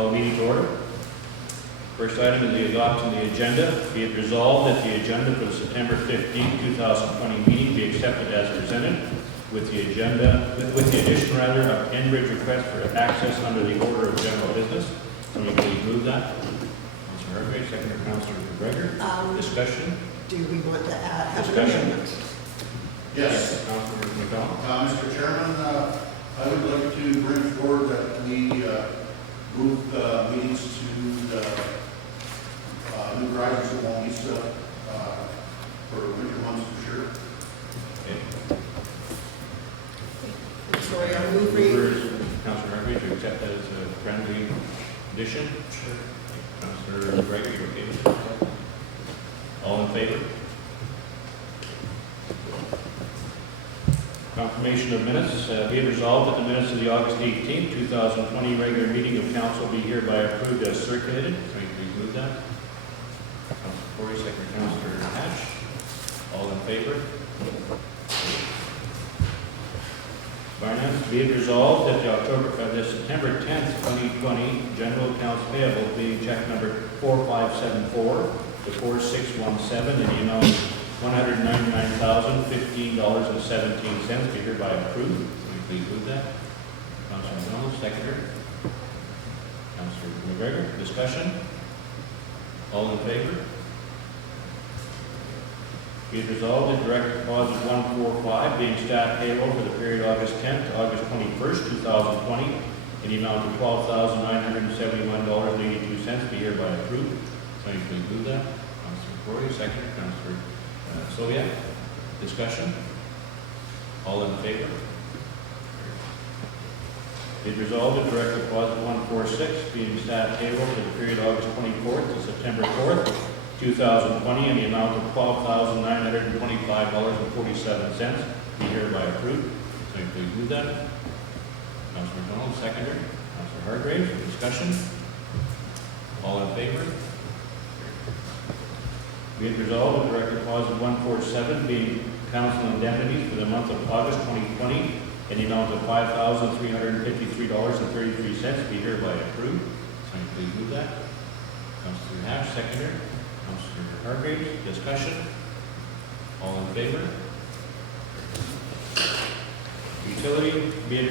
Call meeting to order. First item is the adoption of the agenda. Be it resolved that the agenda for the September 15, 2020 meeting be accepted as presented with the addition of Enbridge request for access under the order of general business. Somebody please move that. Councilor Hargrave, second by Councilor McGregor. Discussion. Do we want to have an Discussion. amendment? Yes. Councilor McDonald. Mr. Chairman, I would like to bring forward that we move meetings to the new garages at Oakland-Wawanesa for winter months for sure. Sorry, I'm moving. Councilor Hargrave, to accept that as a friendly addition. Sure. Councilor McGregor, you okay with that? All in favor? Confirmation of minutes. Be it resolved that the minutes of the August 18, 2020 regular meeting of council be hereby approved as circulated. Can you please move that? Councilor Corey, second by Councilor Hatch. All in favor? Finance. Be it resolved that the September 10th, 2020 general accounts payable being check number 4574 to 4617 in the amount of $199,015.17 be hereby approved. Can you please move that? Councilor McDonald, seconder. Councilor McGregor, discussion. All in favor? Be it resolved that direct deposit 145 being staff payroll for the period August 10th to August 21st, 2020 in the amount of $12,971.82 be hereby approved. Can you please move that? Councilor Corey, seconder. Councilor Soya, discussion. All in favor? Be it resolved that direct deposit 146 being staff payroll for the period August 24th to September 4th, 2020 in the amount of $12,925.47 be hereby approved. So you please move that. Councilor McDonald, seconder. Councilor Hargrave, discussion. All in favor? Be it resolved that direct deposit 147 being council indemnities for the month of August 2020 in the amount of $5,353.33 be hereby approved. So you please move that. Councilor Hatch, seconder. Councilor Hargrave, discussion. All in favor? Utility, be it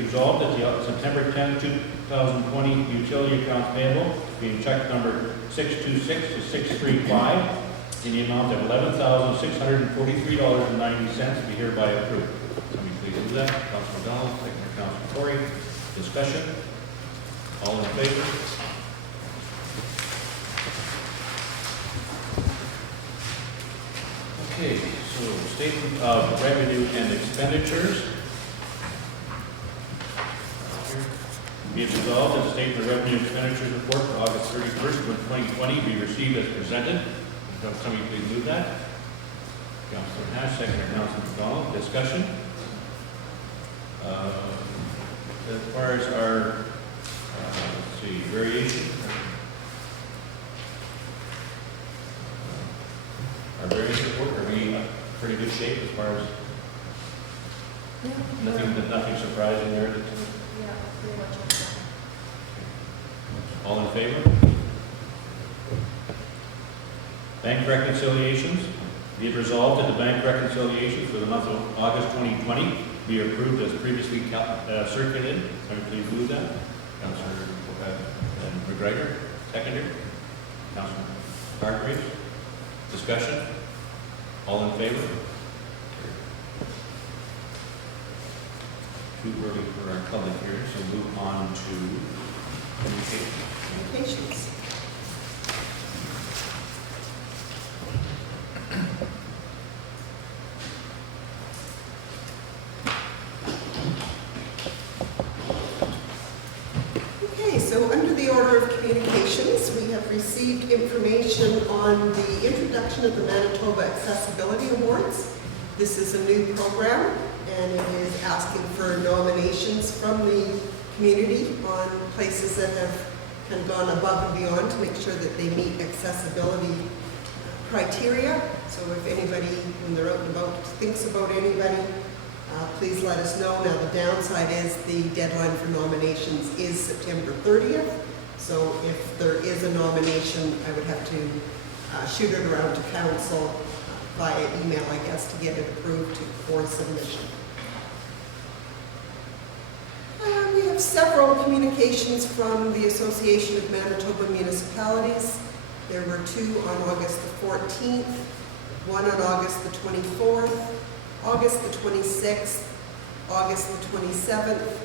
resolved that the September 10, 2020 utility accounts payable being check number 626 to 635 in the amount of $11,643.90 be hereby approved. Somebody please do that. Councilor McDonald, second by Councilor Corey. Discussion. All in favor? Okay, so statement of revenue and expenditures. Be it resolved that the statement of revenue and expenditures report for August 31st, 2020 be received as presented. Somebody please move that. Councilor Hatch, second by Councilor McDonald. Discussion. As far as our let's see, variation. Our variance report, are we in pretty good shape as far as nothing surprising there? Yeah, pretty much. All in favor? Bank reconciliations. Be it resolved that the bank reconciliations for the month of August 2020 be approved as previously circulated. Can you please move that? Councilor McGregor, seconder. Councilor Hargrave. Discussion. All in favor? Too early for our public hearing, so move on to Communications. Okay, so under the order of communications, we have received information on the introduction of the Manitoba Accessibility Awards. This is a new program, and it is asking for nominations from the community on places that have kind of gone above and beyond to make sure that they meet accessibility criteria. So if anybody, when they're out and about, thinks about anybody, please let us know. Now the downside is the deadline for nominations is September 30th. So if there is a nomination, I would have to shoot it around to council via email, I guess, to get it approved for submission. We have several communications from the Association of Manitoba Municipalities. There were two on August the 14th, one on August the 24th, August the 26th, August the 27th,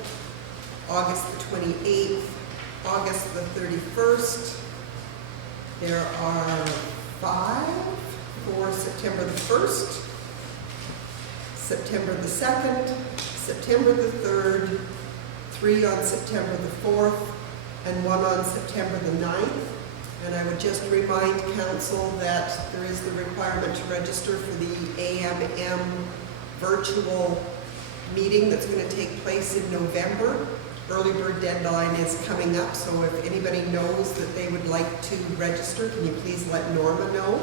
August the 28th, August the 31st. There are 5 for September the 1st, September the 2nd, September the 3rd, 3 on September the 4th, and 1 on September the 9th. And I would just remind council that there is the requirement to register for the AMM virtual meeting that's going to take place in November. Early bird deadline is coming up, so if anybody knows that they would like to register, can you please let Norma know,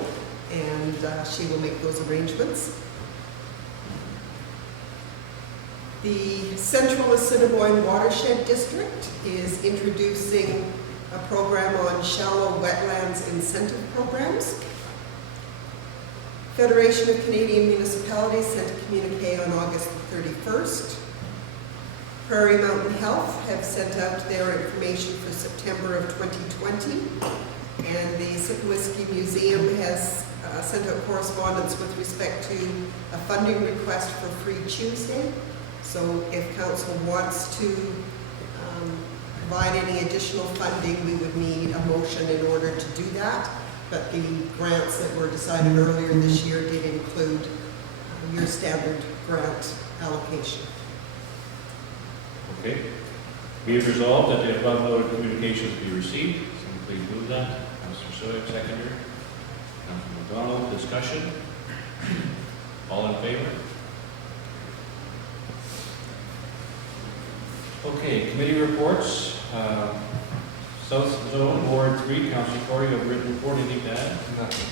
and she will make those arrangements. The Central Assiniboine Watershed District is introducing a program on shallow wetlands incentive programs. Federation of Canadian Municipalities sent a communique on August the 31st. Prairie Mountain Health have sent out their information for September of 2020. And the Sickowhisky Museum has sent out correspondence with respect to a funding request for Free Tuesday. So if council wants to provide any additional funding, we would need a motion in order to do that. But the grants that were decided earlier this year did include your standard grant allocation. Okay. Be it resolved that the above noted communications be received. Someone please move that. Councillor Soy, seconder. Councillor McDonald, discussion. All in favor? Okay, committee reports. South Zone, Ward 3, Councillor Corey, you have written report, anything to add? Nothing.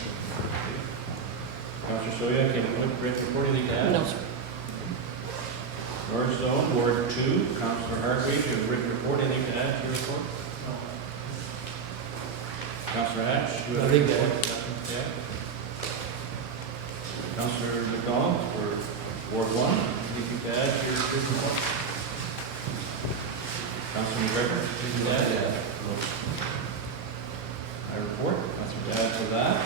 Councillor Soya, can you written report, anything to add? No, sir. North Zone, Ward 2, Councillor Hargreaves, you have written report, anything to add to your report? No. Councillor Hatch, you have Nothing to report? add. Nothing to add. Councillor McDonald, for Ward 1, anything to add to your report? Councillor McGregor, anything to add? Yeah. I report, nothing to add to that.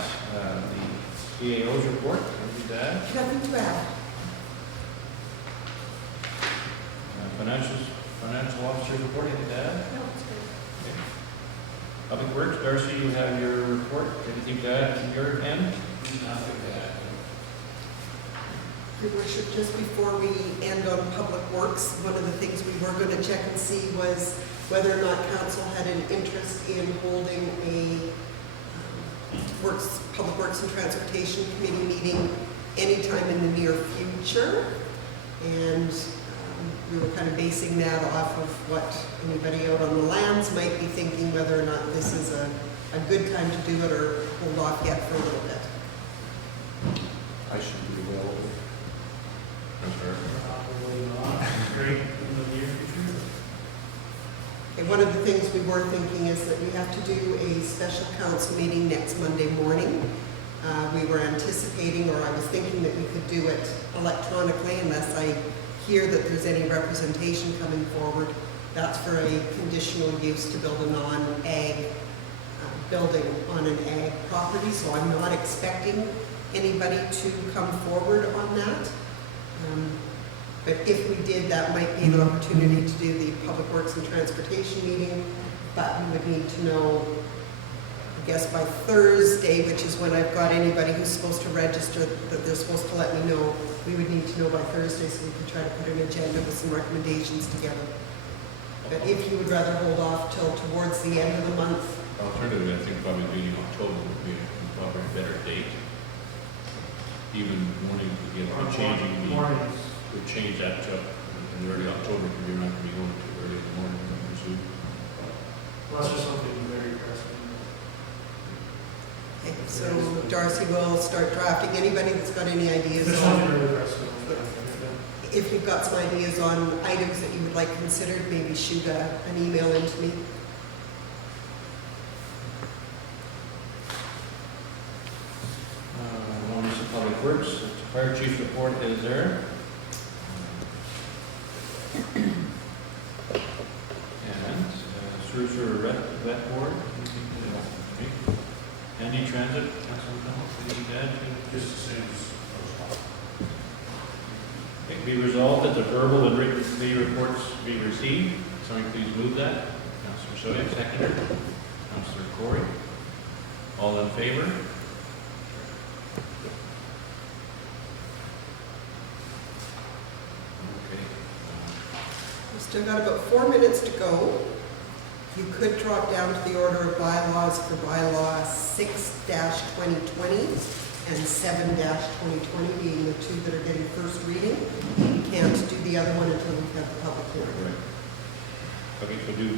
The CAO's report, anything to add? Nothing to add. Financial officer report, anything to add? No, it's good. Okay. Public Works, Darcy, you have your report, anything to add from your end? Nothing to add. Your Worship, just before we end on Public Works, one of the things we were going to check and see was whether or not council had an interest in holding a Public Works and Transportation Committee meeting anytime in the near future. And we were kind of basing that off of what anybody out on the lands might be thinking, whether or not this is a good time to do it or hold off yet for a little bit. I should be available. Probably not. Great in the near future. Okay, one of the things we were thinking is that we have to do a special council meeting next Monday morning. We were anticipating, or I was thinking that we could do it electronically unless I hear that there's any representation coming forward. That's for a conditional use to build a non-ag building on an ag property, so I'm not expecting anybody to come forward on that. But if we did, that might be an opportunity to do the Public Works and Transportation meeting, but we would need to know, I guess by Thursday, which is when I've got anybody who's supposed to register, that they're supposed to let me know. We would need to know by Thursday so we could try to put an agenda with some recommendations together. But if you would rather hold off till towards the end of the month. Alternatively, I think probably beginning of October would be probably a better date. Even morning to get on changing the, Mornings. would change that to in early October, because you're not going to be going too early in the morning, I presume. Well, that's just something very pressing. Okay, so Darcy will start drafting. Anybody that's got any ideas There's something on, really pressing. if you've got some ideas on items that you would like considered, maybe shoot an email into me. Works, the fire chief's report is there. And sewer vet board. Andy Transit, Councilman Bell, anything to add to? Just the same as It be resolved that the verbal and written committee reports be received. Somebody please move that. Councilor Sodia, seconder. Councilor Corey. All in favor? Okay. We've still got about 4 minutes to go. You could drop down to the order of bylaws for bylaw 6-2020 and 7-2020 being the two that are getting first reading. You can't do the other one until we have the public hearing. Right. Okay, so do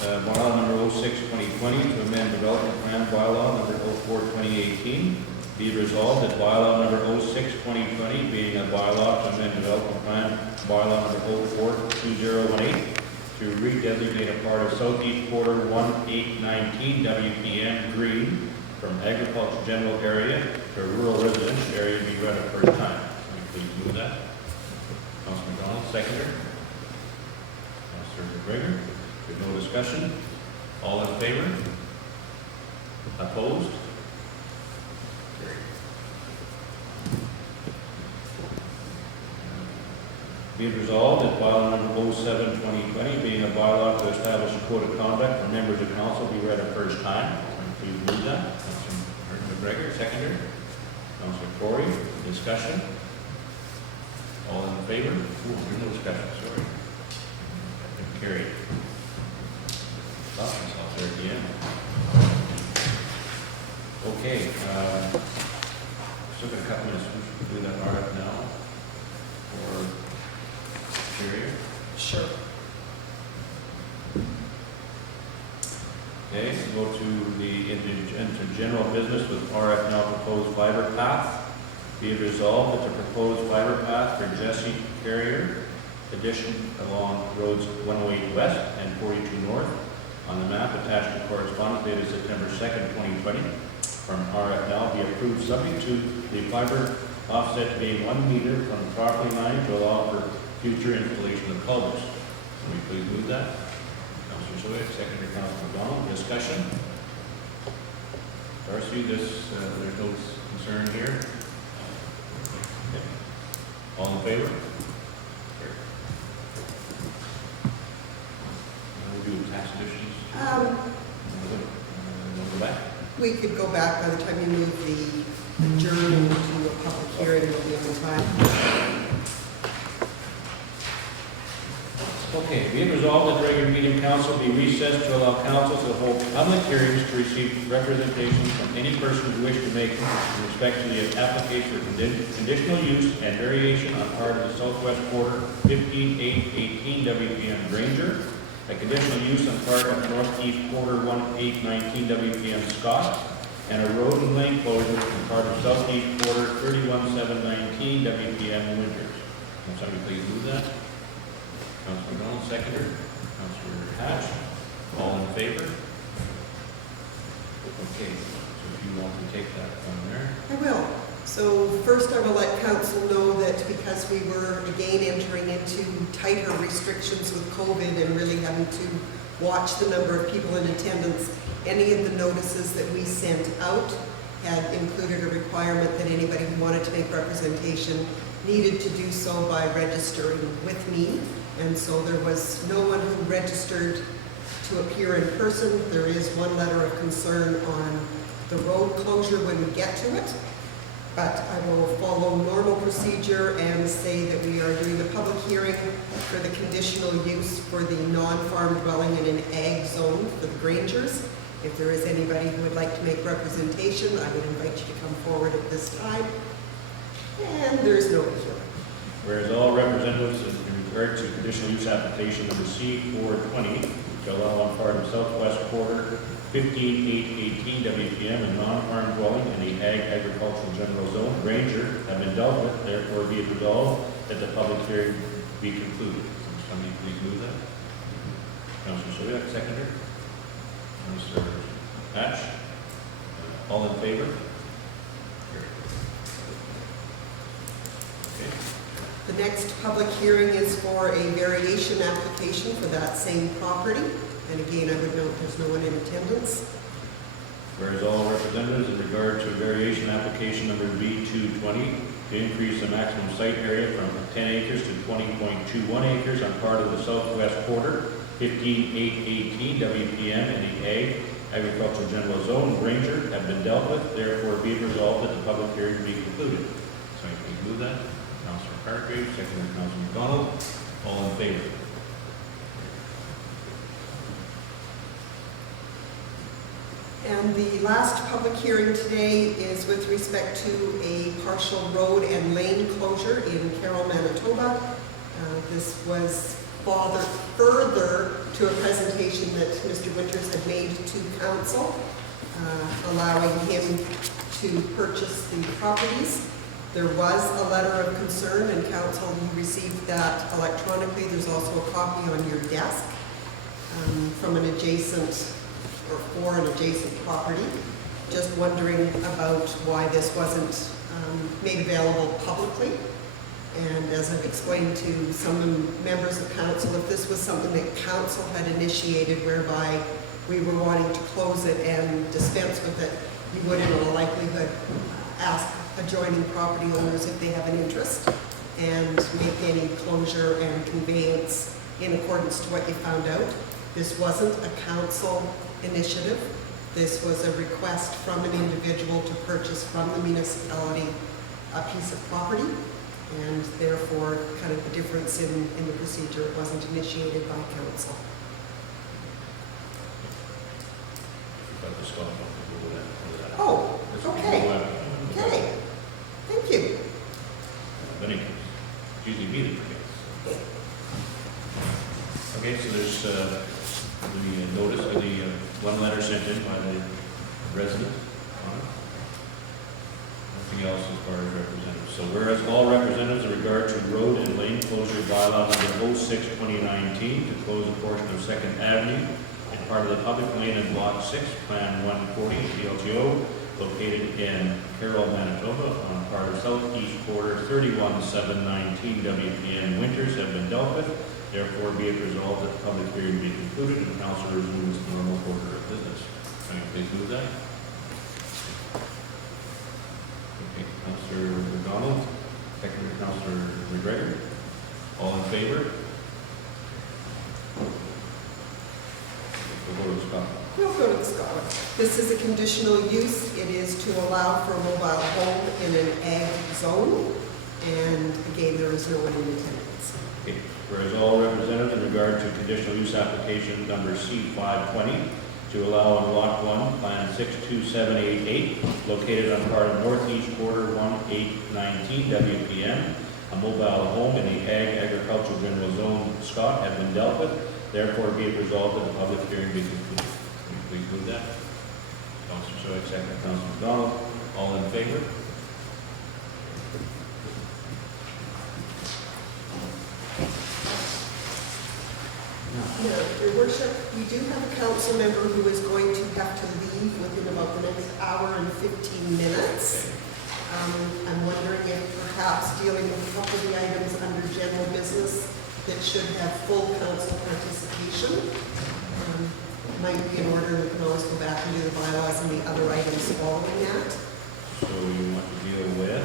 bylaw number 06-2020 to amend development plan bylaw number 04-2018. Be it resolved that bylaw number 06-2020 being a bylaw to amend development plan bylaw number 04-2018 to redesignate a part of southeast quarter 1819 WPM Green from agricultural general area to rural residential area be read a first time. Can you please move that? Councilman McDonald, seconder. Councilor McGregor. There's no discussion. All in favor? Opposed? Carried. Be it resolved that bylaw number 07-2020 being a bylaw to establish a code of conduct for members of council be read a first time. Please move that. Councilor McGregor, seconder. Councilor Corey, discussion. All in favor? Ooh, there's no discussion, sorry. Carried. Lost myself there at the end. Okay, still got a couple minutes. We should do that RF now. Or Carrier. Sure. Okay, so go to the into general business with RF now proposed fiber path. Be it resolved that the proposed fiber path for Jesse Carrier addition along roads 108 West and 42 North on the map attached to correspondence dated September 2nd, 2020 from RF now be approved subject to the fiber offset being 1 meter from the property line to allow for future installation of culverts. Can we please move that? Councilor Soya, seconder Councilor McDonald. Discussion. Darcy, there's no concern here. Okay. All in favor? We'll do tax additions. We'll go back. We could go back by the time you move the adjourn to a public hearing, it'll be on time. Okay, be it resolved that the regular meeting of council be recessed to allow council to hold public hearings to receive representation from any person who wishes to make in respect to the application for conditional use and variation on part of the southwest quarter 15818 WPM Granger, a conditional use on part of northeast quarter 1819 WPM Scott, and a road and lane closure on part of southeast quarter 31719 WPM Winters. Can somebody please move that? Councilor McDonald, seconder. Councilor Hatch. All in favor? Okay, so if you want to take that from there. I will. So first I will let council know that because we were again entering into tighter restrictions with COVID and really having to watch the number of people in attendance, any of the notices that we sent out had included a requirement that anybody who wanted to make representation needed to do so by registering with me. And so there was no one who registered to appear in person. There is one letter of concern on the road closure when we get to it. But I will follow normal procedure and say that we are doing the public hearing for the conditional use for the non-farm dwelling in an ag zone for the Grangers. If there is anybody who would like to make representation, I would invite you to come forward at this time. And there's no issue. Whereas all representatives in regard to conditional use application number C420 to allow on part of southwest quarter 15818 WPM and non-farm dwelling in the ag agricultural general zone Ranger have been dealt with, therefore be it resolved that the public hearing be concluded. Somebody please move that. Councilor Sobiak, seconder. Councilor Hatch. All in favor? public hearing is for a variation application for that same property. And again, I would note there's no one in attendance. Whereas all representatives in regard to variation application number B220 to increase the maximum site area from 10 acres to 20.21 acres on part of the southwest quarter, 15818 WPM in the Ag Agricultural General Zone, Granger, have been dealt with. Therefore, be it resolved that the public hearing be concluded. So I can move that. Councilor Hargreaves, second by Councilor McDonald. All in favor? And the last public hearing today is with respect to a partial road and lane closure in Carroll, Manitoba. This was further to a presentation that Mr. Winters had made to council, allowing him to purchase the properties. There was a letter of concern, and council received that electronically. There's also a copy on your desk from an adjacent or for an adjacent property. Just wondering about why this wasn't made available publicly. And as I've explained to some members of council, if this was something that council had initiated whereby we were wanting to close it and dispense with it, you would in all likelihood ask adjoining property owners if they have an interest and make any closure and conveyance in accordance to what you found out. This wasn't a council initiative. This was a request from an individual to purchase from the municipality a piece of property, and therefore kind of the difference in the procedure. It wasn't initiated by council. Got the stop. Oh, okay. Okay. Thank you. Then it usually be the case. Okay, so there's the notice of the one letter sent in by the resident on it. Nothing else as far as representatives. So whereas all representatives in regard to road and lane closure bylaw number 06-2019 to close a portion of 2nd Avenue and part of the public lane in Block 6, Plan 140, PLTO, located in Carroll, Manitoba, on part of southeast quarter 31-719 WPN Winters have been dealt with. Therefore, be it resolved that the public hearing be concluded and council resumes the normal order of business. Can I please move that? Okay, Councilor McDonald, second by Councilor McGregor. All in favor? We'll go to Scott. We'll go to Scott. This is a conditional use. It is to allow for a mobile home in an ag zone. And again, there is no one in attendance. Okay. Whereas all representatives in regard to conditional use application number C520 to allow on Lot 1, Plan 62788, located on part of northeast quarter 1819 WPM, a mobile home in the Ag Agricultural General Zone, Scott, have been dealt with. Therefore, be it resolved that the public hearing be concluded. Can you please move that? Councilor Soy, second. Councilor McDonald. All in favor? Now, Your Worship, we do have a council member who is going to have to leave within about the next hour and 15 minutes. I'm wondering if perhaps dealing with a couple of the items under general business that should have full council participation might be in order. We can always go back and do the bylaws and the other items following that. So you want to deal with?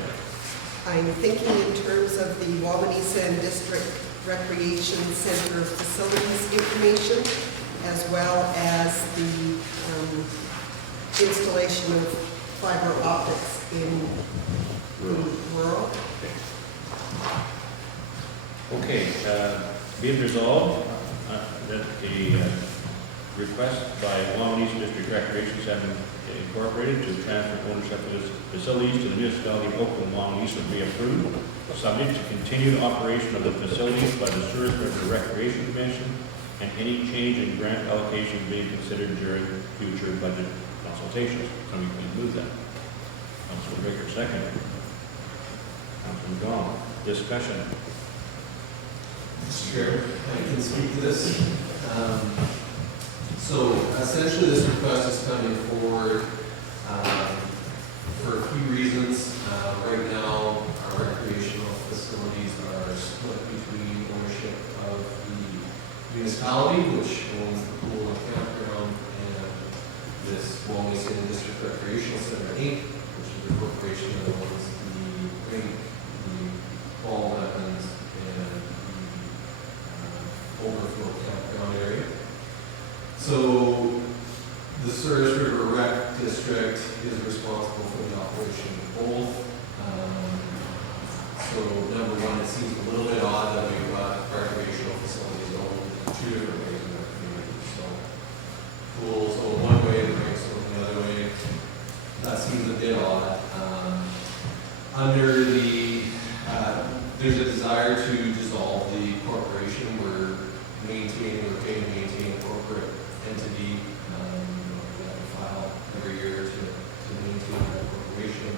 I'm thinking in terms of the Wawanesa and District Recreation Center facilities information, as well as the installation of fiber optics in rural. Okay, be it resolved that the request by Wawanesa District Recreation Center Incorporated to transfer ownership of its facilities to the Municipality of Oakland-Wawanesa be approved, subject to continued operation of the facilities by the South River Recreation Commission and any change in grant allocation being considered during future budget consultations. Somebody please move that. Councilor Baker, second. Councilor McDonald, discussion. Mr. Chair, I can speak to this. So essentially this request is coming forward for a few reasons. Right now, our recreational facility facilities are split between ownership of the municipality, which owns the pool and campground, and this Wawanesa District Recreational Center Inc., which is a corporation that owns the rink, the ball weapons, and the overflow campground area. So the Service River Rec District is responsible for the operation of both. So number one, it seems a little bit odd that we've got recreational facilities owned in two different ways in our community. So pools owned one way, the rinks owned the other way. That seems a bit odd. Under the, there's a desire to dissolve the corporation. We're paying to maintain a corporate entity. We have to file every year to maintain that corporation.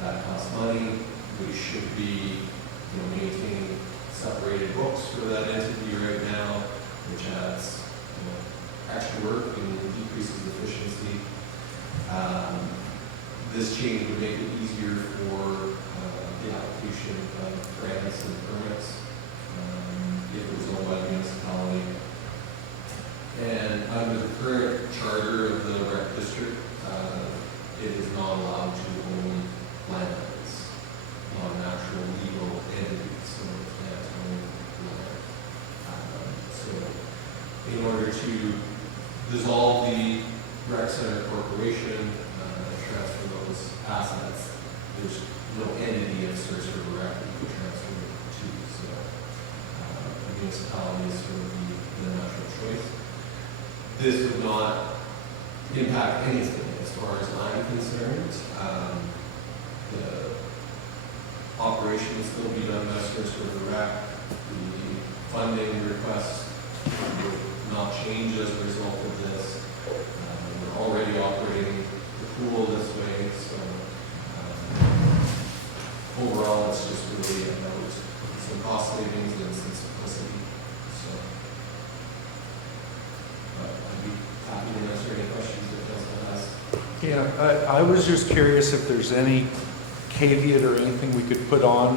That costs money. We should be, maintaining separated books for that entity right now, which adds, extra work and decreases efficiency. This change would make it easier for the application of grants and permits if it was owned by the municipality. And under the current charter of the rec district, it is not allowed to own land. On an actual legal entity, so it can't own land. So in order to dissolve the rec center corporation, transfer those assets, there's no entity of Service River Rec that you could transfer to, so the municipality is sort of the natural choice. This would not impact anything as far as I'm concerned. The operation will still be done by Service River Rec. The funding request will not change as a result of this. We're already operating the pool this way, so overall it's just really about some cost savings and some simplicity. So, but I'd be happy to answer any questions that council has. Yeah, I was just curious if there's any caveat or anything we could put on.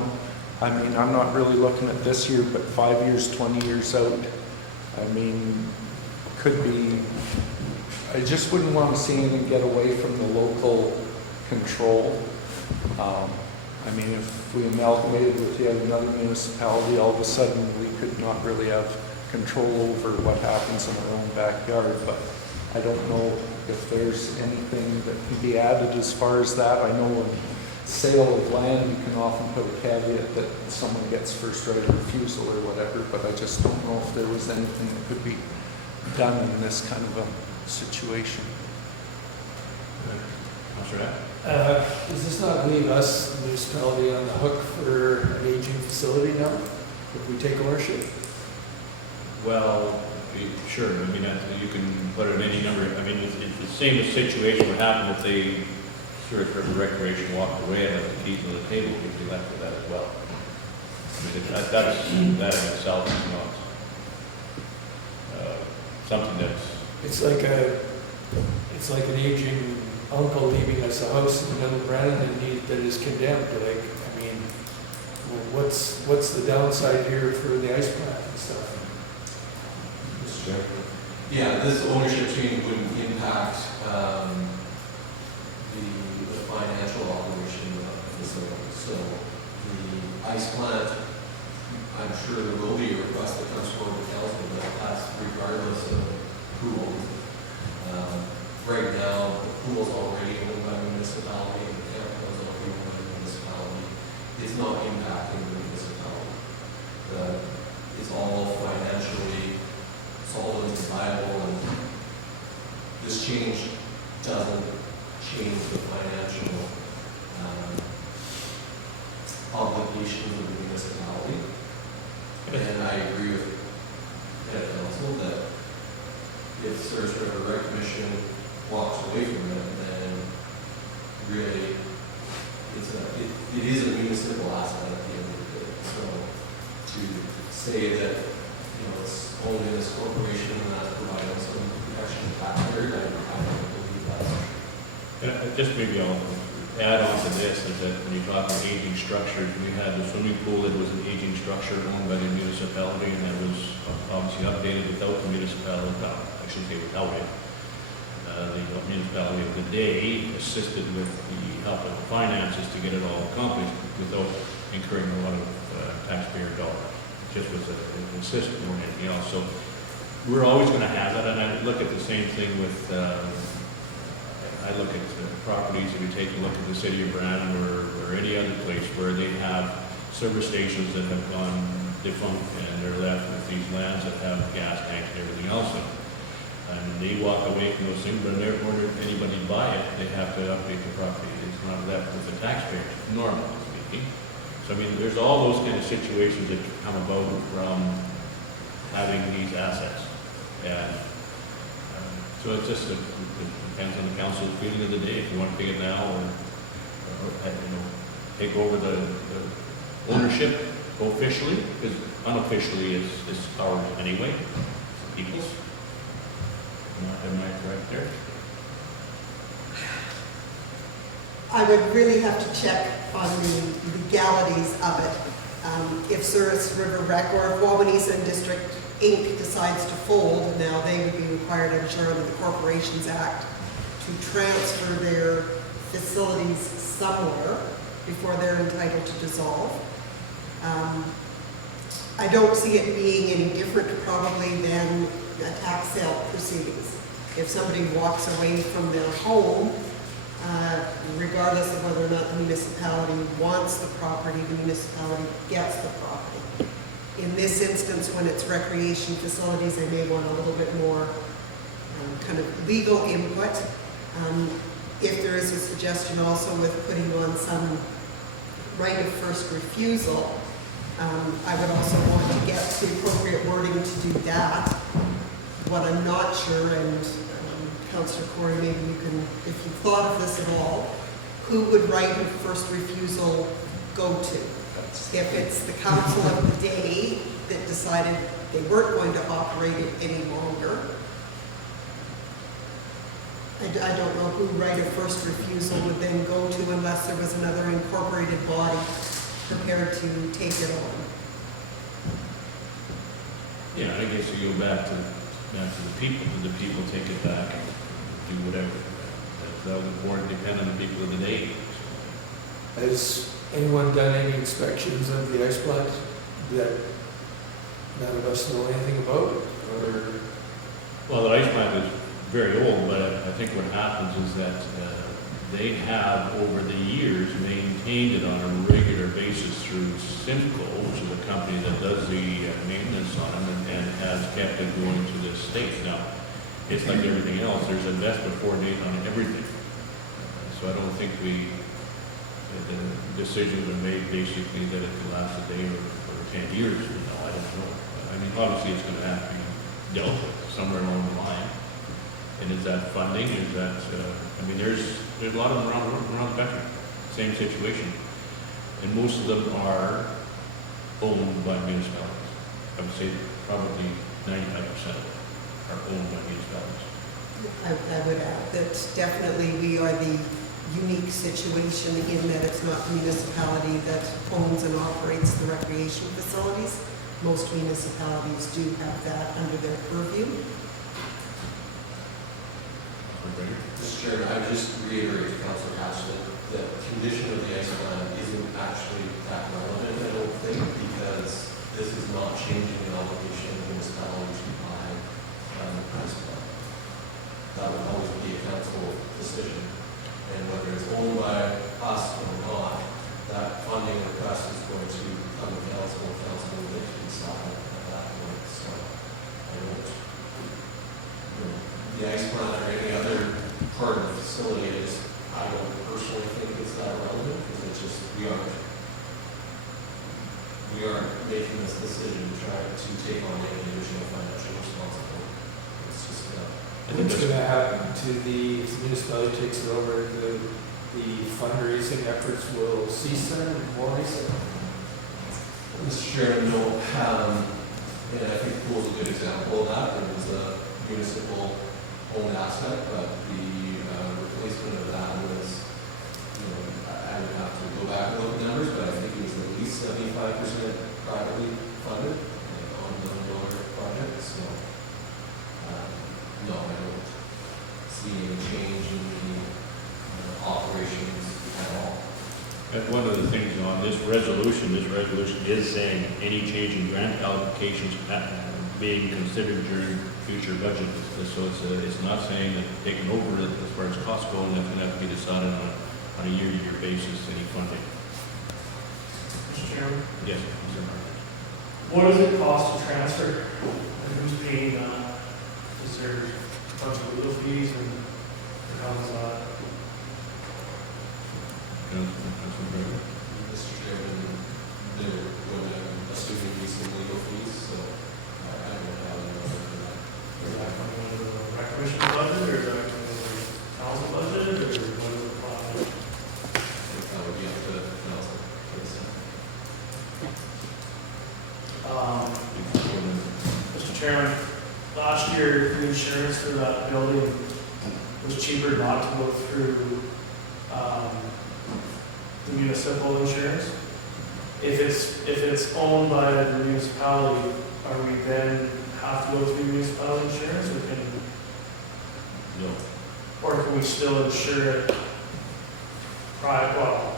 I mean, I'm not really looking at this year, but 5 years, 20 years out. I mean, could be, I just wouldn't want to see anything get away from the local control. I mean, if we amalgamated with yet another municipality, all of a sudden we could not really have control over what happens in our own backyard, but I don't know if there's anything that can be added as far as that. I know sale of land, you can often put a caveat that someone gets first right of refusal or whatever, but I just don't know if there was anything that could be done in this kind of a situation. Councillor Knapp? Does this not leave us, the municipality, on the hook for an aging facility now, if we take ownership? Well, sure, I mean, you can put it in any number, I mean, it's the same situation would happen if they Service River Recreation walked away and left the keys on the table, we'd be left with that as well. I mean, that in itself is not something that's... It's like an aging uncle leaving us a house in the middle of Brandon that is condemned. Like, I mean, what's the downside here for the ice plant and stuff? Mr. Chair. Yeah, this ownership change wouldn't impact the financial operation of the facility. So the ice plant, I'm sure there will be a request that comes forward to council, but that's regardless of who owns it. Right now, the pool's already owned by the municipality, and the campground's already owned by the municipality. It's not impacting the municipality. It's all financially solvent and viable, and this change doesn't change the financial obligations of the municipality. And I agree with Head Council that if Service River Rec Commission walks away from it, then really it is a municipal asset at the end of the day. So to say that it's only this corporation and that's providing some protection to taxpayers, I don't believe that's true. Just maybe I'll add on to this is that when you talk about aging structures, we had the swimming pool that was an aging structure owned by the municipality, and that was obviously updated without the municipality, no, I should say without it. The municipality of the day assisted with the help of the finances to get it all accomplished without incurring a lot of taxpayer dollars. Just was an assist more than anything else. So we're always going to have that, and I look at the same thing with, I look at properties, if you take a look at the city of Brandon or any other place where they have service stations that have gone defunct and they're left with these lands that have gas tanks and everything else in them. And they walk away from those things, but in order for anybody to buy it, they have to update the property. It's not left with the taxpayers, normally speaking. So I mean, there's all those kind of situations that come about from having these assets. And so it's just, it depends on the council's feeling of the day, if you want to take it now or take over the ownership officially, because unofficially it's ours anyway, people's. Am I correct there? I would really have to check on the legalities of it. If Souris River Rec or if Wawanesa District Inc. decides to fold, now they would be required, I'm sure, under the Corporations Act to transfer their facilities somewhere before they're entitled to dissolve. I don't see it being any different probably than a tax sale proceedings. If somebody walks away from their home, regardless of whether or not the municipality wants the property, the municipality gets the property. In this instance, when it's recreation facilities, they may want a little bit more kind of legal input. If there is a suggestion also with putting on some right of first refusal, I would also want to get the appropriate wording to do that. What I'm not sure, and Councillor Corey, maybe you can, if you've thought of this at all, who would right of first refusal go to? If it's the council of the day that decided they weren't going to operate it any longer, I don't know who right of first refusal would then go to unless there was another incorporated body prepared to take it on. Yeah, I guess you go back to the people. Do the people take it back and do whatever? That would more depend on the people of the day. Has anyone done any inspections of the ice plant that none of us know anything about? Or Well, the ice plant is very old, but I think what happens is that they have, over the years, maintained it on a regular basis through Simcoe, which is a company that does the maintenance on them and has kept it going to this state. Now, it's like everything else. There's a best before date on everything. So I don't think the decisions are made basically that it can last a day or 10 years. I don't know. I mean, obviously, it's going to have to be dealt with somewhere along the line. And is that funding? Is that, I mean, there's a lot of them around the country, same situation. And most of them are owned by municipalities. I would say probably 95% of them are owned by municipalities. I would add that definitely we are the unique situation in that it's not the municipality that owns and operates the recreation facilities. Most municipalities do have that under their purview. Mr. Chairman, I would just reiterate to Councilor Hatchell that the condition of the ice plant isn't actually that relevant, I don't think, because this is not changing the obligation of the municipality to buy the ice plant. That would always be a council decision. And whether it's owned by us or not, that funding request is going to come to council, and council will make to decide at that point. So I don't, the ice plant or any other part of the facility I don't personally think it's that relevant, because it's just, we aren't making this decision to try to take on any additional financial responsibility. It's just, what's going to happen to if the municipality takes it over, the fundraising efforts will cease then, more recently? Mr. Chairman, no, and I think the pool is a good example of that. It was a municipal owned asset, but the replacement of that was, 5% privately funded and on $1 million project, so, no, I don't see any change in the operations at all. And one of the things on this resolution is saying any change in grant allocations being considered during future budget. So it's not saying that taking over as far as costs go, and that's going to have to be decided on a year-to-year basis, any funding. Mr. Chairman, Yes, Mr. Martin. what does it cost to transfer? And who's paying that? Is there a bunch of legal fees and how does that? Councilor Brewer? Mr. Chairman, there would, assuming be some legal fees, so I don't have an order for that. Is that coming out of the rec commission budget or is that coming out of the council budget or what is the plan? That would be up to the council for the Senate. Mr. Chairman, last year the insurance for that building was cheaper not to go through the municipal insurance. If it's owned by the municipality, are we then have to go through municipal insurance No. or can we still insure it private, well,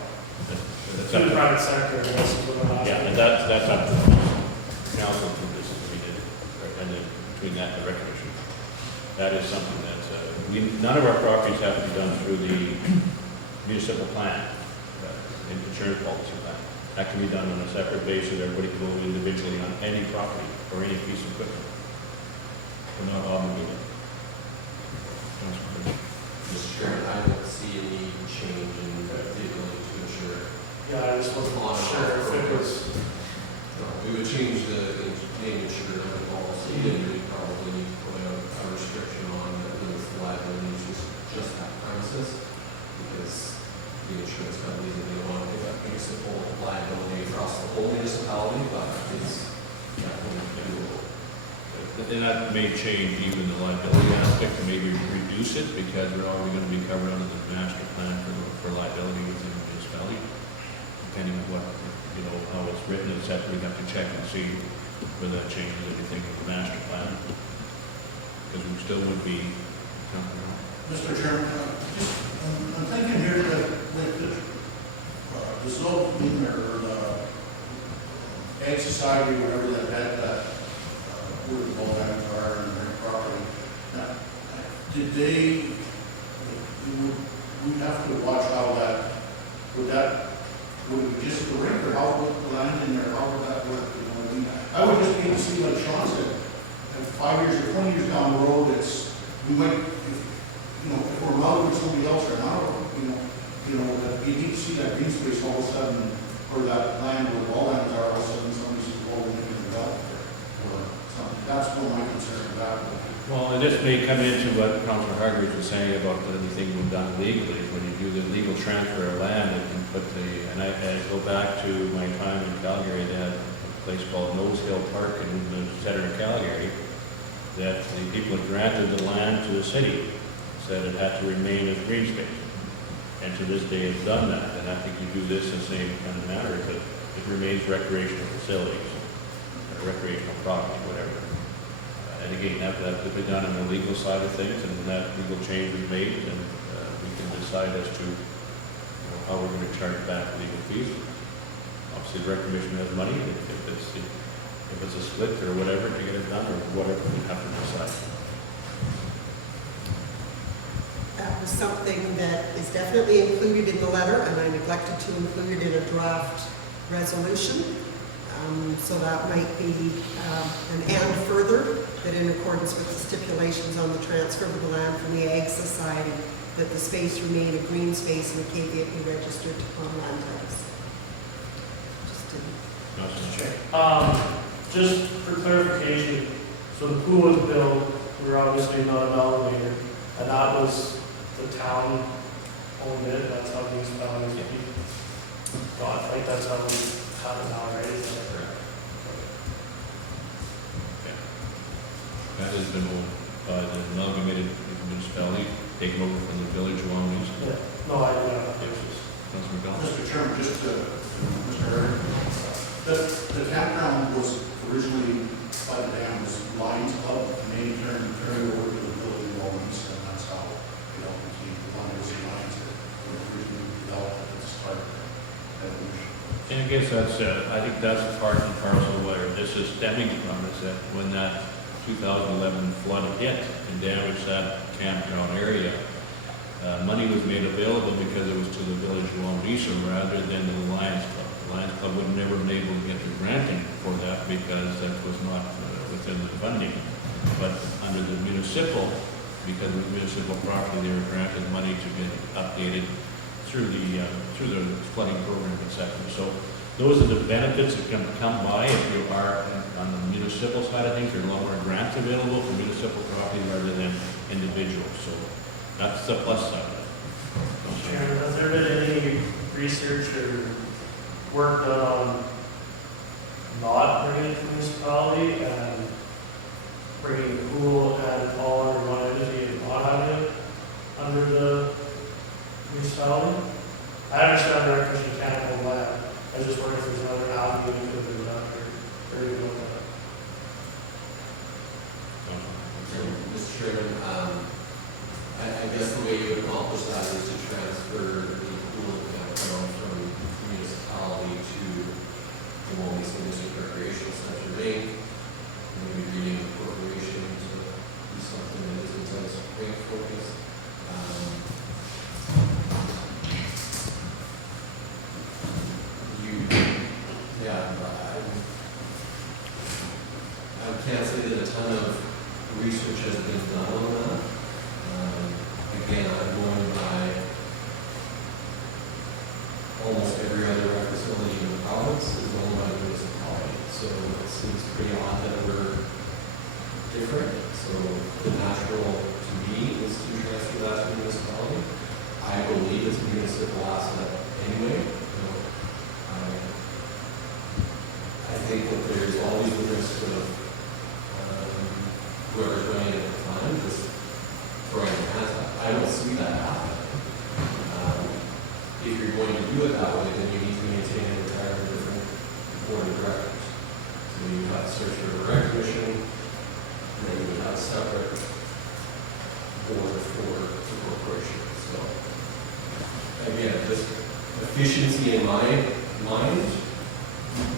That's through up the to, private sector, I guess is what I'm asking. yeah, and that's up to the council to this, we did, and then between that and the recognition. That is something that, none of our properties have to be done through the municipal plan, insurance policy plan. That can be done on a separate basis, everybody can go individually on any property or any piece of equipment. We're not obligated. Mr. Chairman, I don't see any change in the ability to insure. Yeah, I just wasn't sure if it was, No, we would change the name insured under the policy, and we'd probably put a restriction on the liabilities just that premises, because the insurance companies, they want to pick up municipal liability across the whole municipality, but it's definitely doable. And that may change even the liability aspect, and maybe reduce it, because we're already going to be covered under the master plan for liability within the municipality, depending on what, how it's written, etc. We'd have to check and see whether that changes anything in the master plan, because we still would be. Mr. Chairman, I'm thinking here that the Slope or the Ag Society, whatever that had that, where the whole items are in their property. Now, did they, we'd have to watch how that, would it be just the rink, or how would the land in there, how would that work? You know what I mean? I would just need to see, like Sean said, if 5 years or 20 years down the road, we might, if we're routed with somebody else or not, that you need to see that green space all of a sudden, or that land where all lands are, all of a sudden somebody's involved in making a development or something. That's one of my concerns about it. Well, and this may come into what Councilor Hargreaves was saying about anything we've done legally. When you do the legal transfer of land, it can put and I go back to my time in Calgary. They had a place called Nose Hill Park in the center of Calgary, that the people had granted the land to the city, said it had to remain as green space. And to this day, it's done that. And I think you do this in the same kind of manner, that it remains recreational facilities, or recreational property, whatever. And again, that will be done on the legal side of things, and when that legal change is made, and we can decide as to how we're going to charge back legal fees. Obviously, the Rec Commission has money, if it's a split or whatever to get it done, or whatever, we have to decide. That was something that is definitely included in the letter, and I neglected to include it in a draft resolution. So that might be an and further, that in accordance with the stipulations on the transfer of the land from the Ag Society, that the space remain a green space and the caveat be registered on land titles. Just for clarification, so the pool was built, we were obviously not an elevator, and that was the town owned it, that's how these values got, like that's how we have it now, right? Is that correct? That has been owned by the amalgamated municipality, taken over from the village of Oakland-Wawanesa. Yeah, no, I don't have that basis. Councilor Bell? Mr. Chairman, just to, Mr. Herr, The campground was originally, by the dam, was Lions Club, and they turned over to the village of Wawanesa, and that's how it all became the Wawanesa Lions that were originally developed at the start of that evolution. And I guess that's, I think that's part and parcel where this is stemming from, is that when that 2011 flood hit and damaged that campground area, money was made available because it was to the village of Wawanesa rather than the Lions Club. The Lions Club would never been able to get the granting for that because that was not within the funding. But under the municipal, because it was municipal property, they were granted money to get updated through the flooding program, etc. So those are the benefits that can come by if you are on the municipal side of things. There are a lot more grants available for municipal property rather than individuals. So that's the plus side of it. Sharon, has there been any research or work done on not bringing it to municipality and bringing the pool and all under one entity and not having it under the municipality? I understand the recreation can't hold land. I was just wondering if there's another avenue that could have been done or you know that. Mr. Chairman, I guess the way you would accomplish that is to transfer the pool campground from the municipality to the Wawanesa Municipal Recreational Center Inc. Maybe reading the corporation to do something that isn't as rate focused. I can't say that a ton of research has been done on that. Again, I'm going by almost every other rec facility in the province is owned by the municipality. So it seems pretty odd that we're different. So the natural to me is to transfer that to the municipality. I believe it's a municipal asset anyway. I think that there's always the risk of whoever's running it at the time just throwing their hands up. I don't see that happening. If you're going to do it that way, then you need to maintain an entirely different board of directors. So you have to search for a rec commission, then you would have a separate board for the corporation. So again, just efficiency in my mind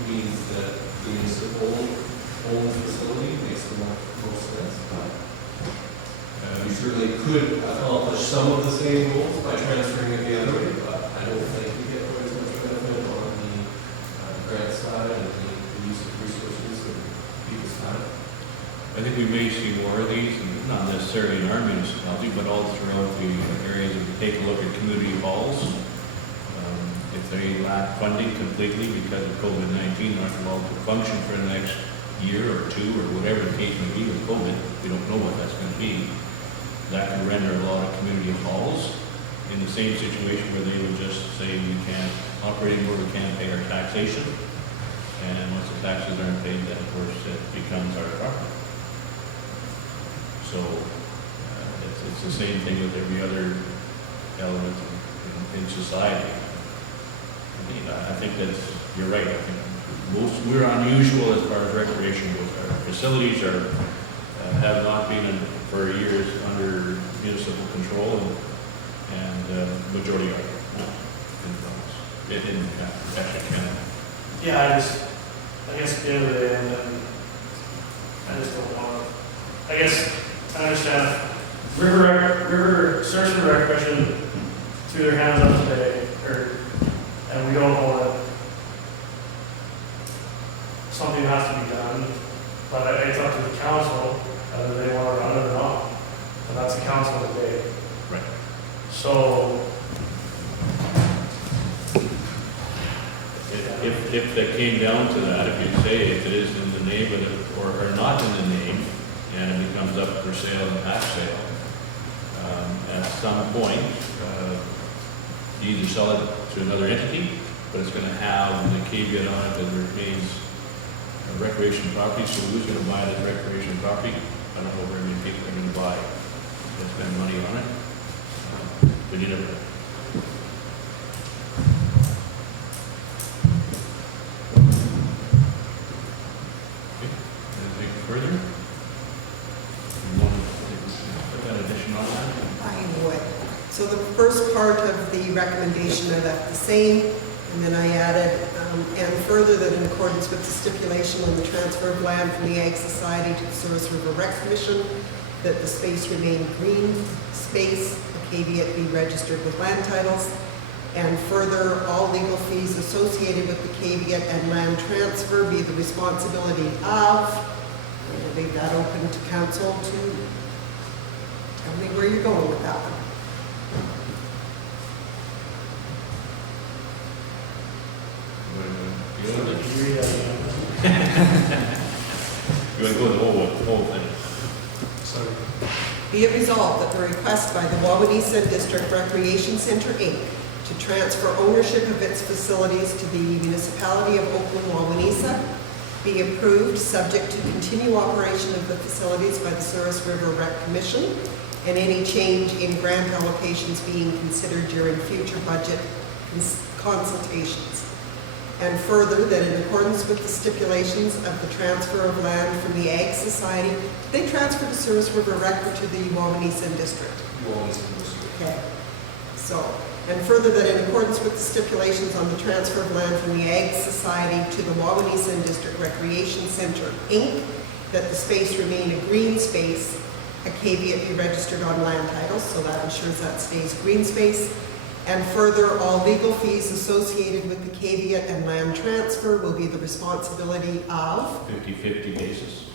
means that the municipal owned facility makes the most sense. You certainly could accomplish some of the same goals by transferring it the other way, but I don't think you get quite as much benefit on the grant side and the use of resources and people's time. I think we may see more of these, and not necessarily in our municipality, but all throughout the areas. If you take a look at community halls, if they lack funding completely because of COVID-19, not allowed to function for the next year or two or whatever the case may be with COVID, we don't know what that's going to be. That can render a lot of community halls in the same situation where they would just say we can't operate anymore, we can't pay our taxation. And once the taxes aren't paid, then of course it becomes our property. So it's the same thing with every other element in society. I think that's, you're right. I think we're unusual as far as recreation goes. Our facilities have not been for years under municipal control, and majority are in France. It didn't actually Canada. Yeah, I guess at the end of the day, and then I just don't want to, I guess I understand river search and recreation threw their hands up today, and we don't want to, something has to be done, but it's up to the council whether they want to run it or not, and that's the council debate. Right. So if they came down to that, if you say if it is in the name of it or not in the name, and it becomes up for sale and tax sale, at some point, you either sell it to another entity, but it's going to have the caveat on it that it remains a recreation property. So who's going to buy this recreation property? I don't know very many people are going to buy and spend money on it. But you never know. So the first part of the recommendation I left the same, and then I added, and further that in accordance with the stipulation on the transfer of land from the Ag Society to the Souris River Rec Commission, that the space remain green space, a caveat be registered with land titles, and further, all legal fees associated with the caveat and land transfer be the responsibility of, and I'll leave that open to council to tell me where you're going with that one. You want to Can you read that again? go the whole thing? Sorry. Be it resolved that the request by the Wawanesa District Recreation Center, Inc. to transfer ownership of its facilities to the Municipality of Oakland-Wawanesa be approved, subject to continued operation of the facilities by the Souris River Rec Commission, and any change in grant allocations being considered during future budget consultations. And further, that in accordance with the stipulations of the transfer of land from the Ag Society, they transfer to Souris River Rec or to the Wawanesa District. Okay. So, and further, that in accordance with the stipulations on the transfer of land from the Ag Society to the Wawanesa District Recreation Center, Inc., that the space remain a green space, a caveat be registered on land titles, so that ensures that stays green space. And further, all legal fees associated with the caveat and land transfer will be the responsibility of, 50/50 basis.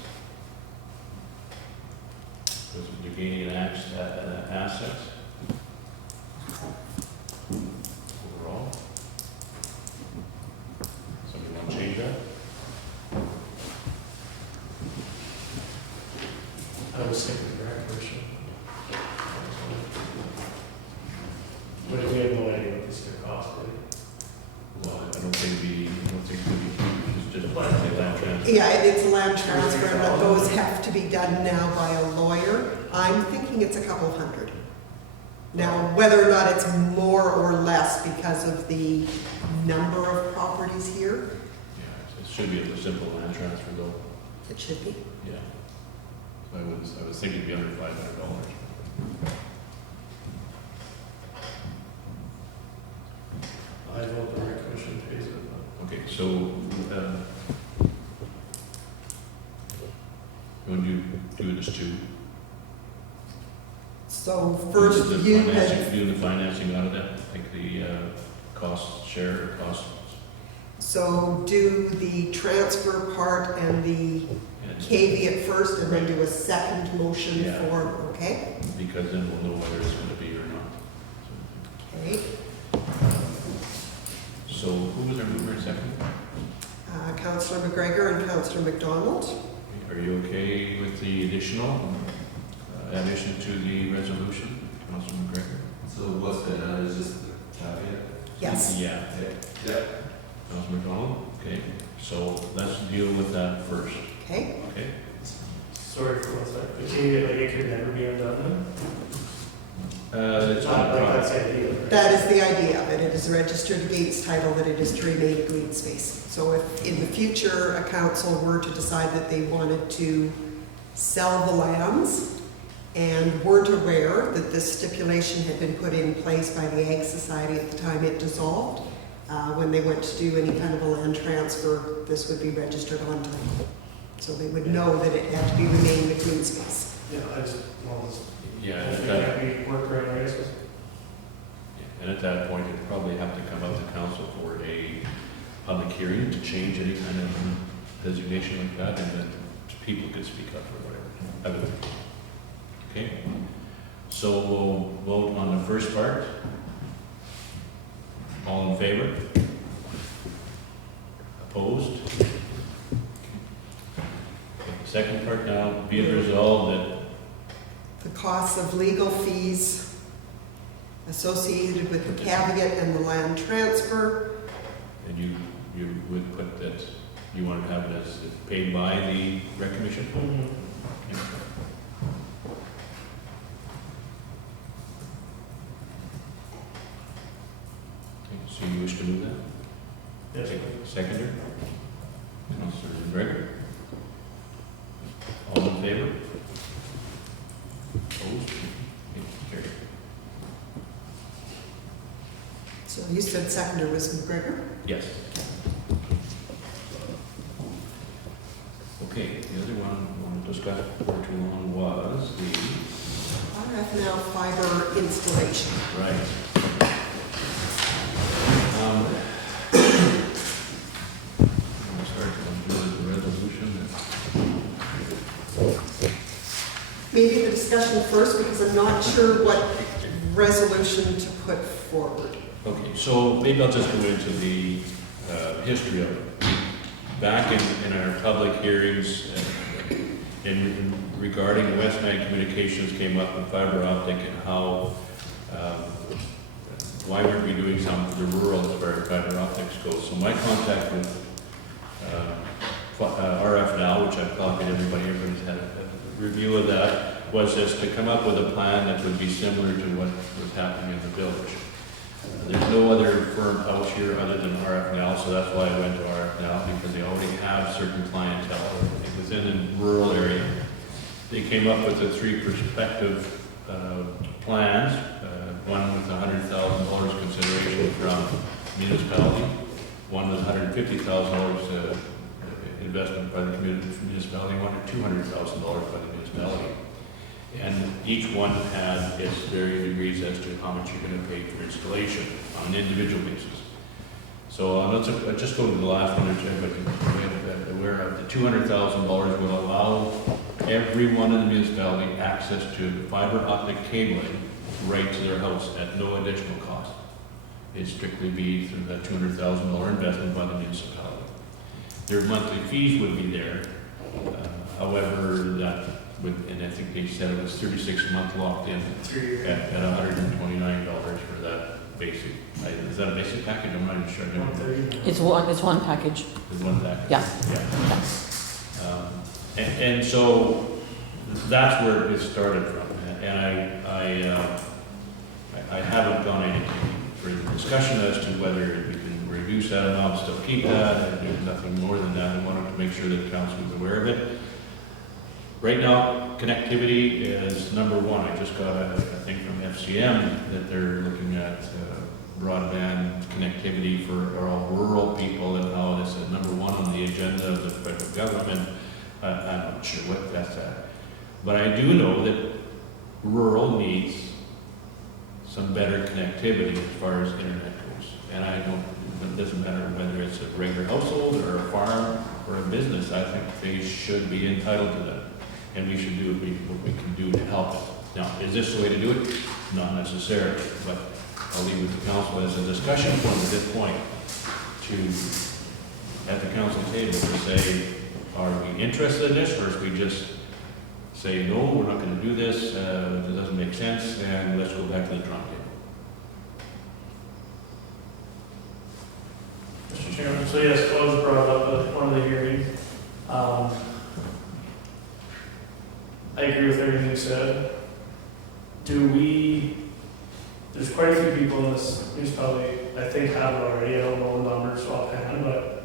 Because you're gaining an asset overall. Somebody want to change that? I was thinking the rec commission. But we have no idea what this is gonna cost, do we? Well, I don't think we it's just a land transfer. yeah, it's a land transfer, and those have to be done now by a lawyer. I'm thinking it's a couple of hundred. Now, whether or not it's more or less because of the number of properties here, Yeah, it should be a simple land transfer though. it should be. Yeah. So I was thinking it'd be under $500. I vote the rec commission pays it, but. Okay, so, you want to do this too? So first, The you financing- had, Do the financing out of that, like the cost share, cost. so do the transfer part and the caveat first, and then do a second motion Yeah. for, okay? Because then we'll know whether it's going to be or not. Okay. So who was our mover and second? Councillor McGregor and Councillor McDonald. Are you okay with the additional addition to the resolution, Councilor McGregor? So what's been added is just the caveat? Yes. Yeah. Yep. Councilor McDonald? Okay, so let's deal with that first, Okay. okay? Sorry for one second. The caveat, like, it could never be undone then? It's Not like that's the idea, right? That is the idea of it. It is registered against title that it is to remain a green space. So if in the future a council were to decide that they wanted to sell the lands and weren't aware that this stipulation had been put in place by the Ag Society at the time it dissolved, when they went to do any kind of a land transfer, this would be registered on title. So they would know that it had to be remaining a green space. Yeah, I just, well, it's. Yeah, Hopefully at that we work around races. and at that point, it'd probably have to come up to council for a public hearing to change any kind of designation like that, and then people could speak up or whatever. I would think. Okay, so we'll vote on the first part. All in favor? Opposed? Okay. Second part now, be it resolved that The costs of legal fees associated with the caveat and the land transfer. and you would put that you want to have it as paid by the rec commission? Okay, so you wish to move that? Yes. Seconder? Councilor McGregor? All in favor? Opposed? Okay, carried. So you said seconder was McGregor? Yes. Okay, the other one we want to discuss for too long was the, RF now fiber installation. right. I'll start with the resolution. Maybe the discussion first, because I'm not sure what resolution to put forward. Okay, so maybe I'll just go into the history of it. Back in our public hearings, regarding West Nile Communications came up with fiber optic and how, why weren't we doing some for the rural as far as fiber optics goes? So my contact with RF Now, which I've copied everybody, everybody's had a review of that, was just to come up with a plan that would be similar to what was happening in the village. There's no other firm out here other than RF Now, so that's why I went to RF Now, because they already have certain clientele within a rural area. They came up with the 3 prospective plans, one with $100,000 consideration from municipality, one with $150,000 investment by the municipality, one with $200,000 by the municipality. And each one had its varying degrees as to how much you're going to pay for installation on an individual basis. So let's just go to the last one, which everybody's aware of. The $200,000 will allow everyone in the municipality access to fiber optic cabling right to their house at no additional cost. It'd strictly be through that $200,000 investment by the municipality. Their monthly fees would be there. However, that would, and I think they said it was 36 month locked in at $129 for that basic. Is that a basic package? I'm not even sure. It's one package. It's one package. Yeah. And so that's where it started from. And I haven't gone any further discussion as to whether we can reduce that amount, still keep that, and do nothing more than that. I wanted to make sure that council was aware of it. Right now, connectivity is number one. I just got a thing from FCM that they're looking at broadband connectivity for all rural people and how this is number one on the agenda of the federal government. I'm not sure what that's at. But I do know that rural needs some better connectivity as far as internet goes. And I don't, it doesn't matter whether it's a regular household or a farm or a business, I think they should be entitled to that. And we should do what we can do to help it. Now, is this the way to do it? Not necessarily, but I'll leave it with the council as a discussion point at this point to, at the council table, to say, are we interested in this, or if we just say, no, we're not going to do this, it doesn't make sense, and let's go back to the drawing table. Mr. Chairman, so yes, Claude brought up at one of the hearings. I agree with everything you said. There's quite a few people in this municipality, I think, have it already. I don't know the numbers offhand, but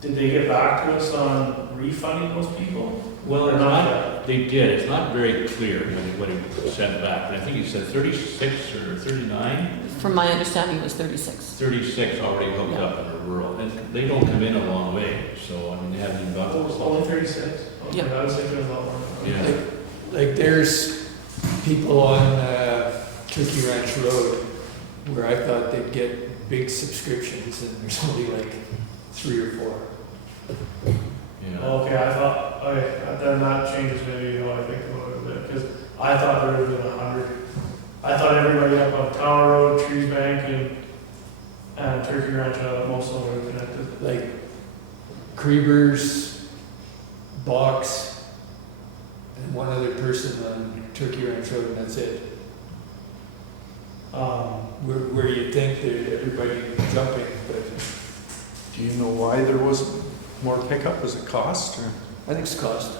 did they get back to us on refunding those people? Well, or not, they did. It's not very clear what he sent back, but I think he said 36 or 39. From my understanding, it was 36. 36 already hooked up in a rural, and they don't come in a long way, so I mean, they haven't even got Oh, it's only 36? Okay, Yeah. I was thinking of a lot more. Yeah. Like there's people on Turkey Ranch Road where I thought they'd get big subscriptions and there's only like 3 or 4. Yeah. Okay, I thought, then that changes maybe how I think about it a bit, because I thought there would have been 100. I thought everybody up on Tower Road, Trees Bank, and Turkey Ranch, most of them were connected. Like Kriebers, Box, and one other person on Turkey Ranch Road, and that's it. Where you think that everybody jumping, but Do you know why there wasn't more pickup? Was it cost or? I think it's cost.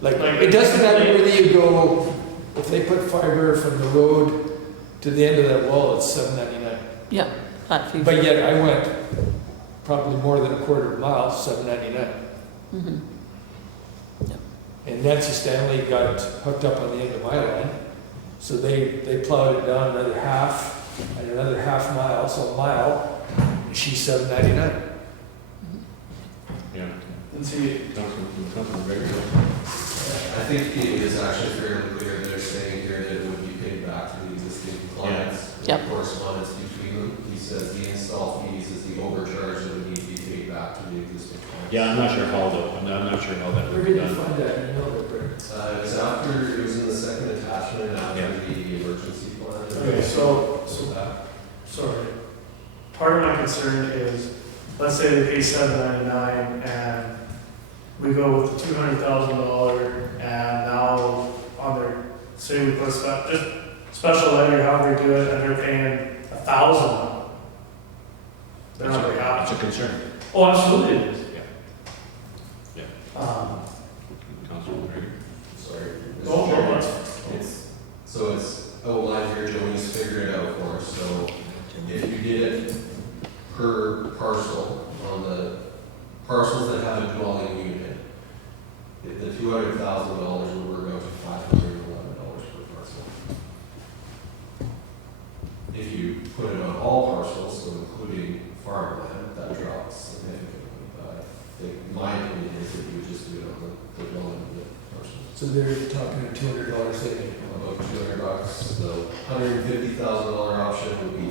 Like, it doesn't matter whether you go, if they put fiber from the road to the end of that wall, it's $7.99. Yeah, flat fee. But yet I went probably more than a quarter mile, $7.99. Mhm. And Nancy Stanley got hooked up on the end of my line, So they plowed it down another half, and another half mile, so a mile, and she's $7.99. Yeah. And see, Councilman Gregory. I think it is actually fairly clear, they're saying here that it would be paid back to the existing clients. Yep. The correspondence between them, he says the install fees is the overcharge that would need to be paid back to the existing clients. Yeah, I'm not sure how though, I'm not sure how that Where would be did you done. find that? You know that, Brett? It was after, it was in the second attachment after Yeah. the emergency plan. okay, so, that. sorry. Part of my concern is, let's say they pay $7.99 and we go with the $200,000 and now on their, say we put just special levy or however we do it, and they're paying $1,000. They're not very happy. It's a concern. Oh, absolutely it is. Yeah. Councilman Gregory. Sorry. Mr. No, Chairman. no, It's outlined here, Joey's figured it out for us, so if you did it per parcel, on the parcels that have a dwelling unit, the $200,000 would work out to $511 per parcel. If you put it on all parcels, so including farmland, that drops significantly, but I think my opinion is that you would just do it on the dwelling unit parcels. So they're talking a $200 saving. About $200, so $150,000 option would be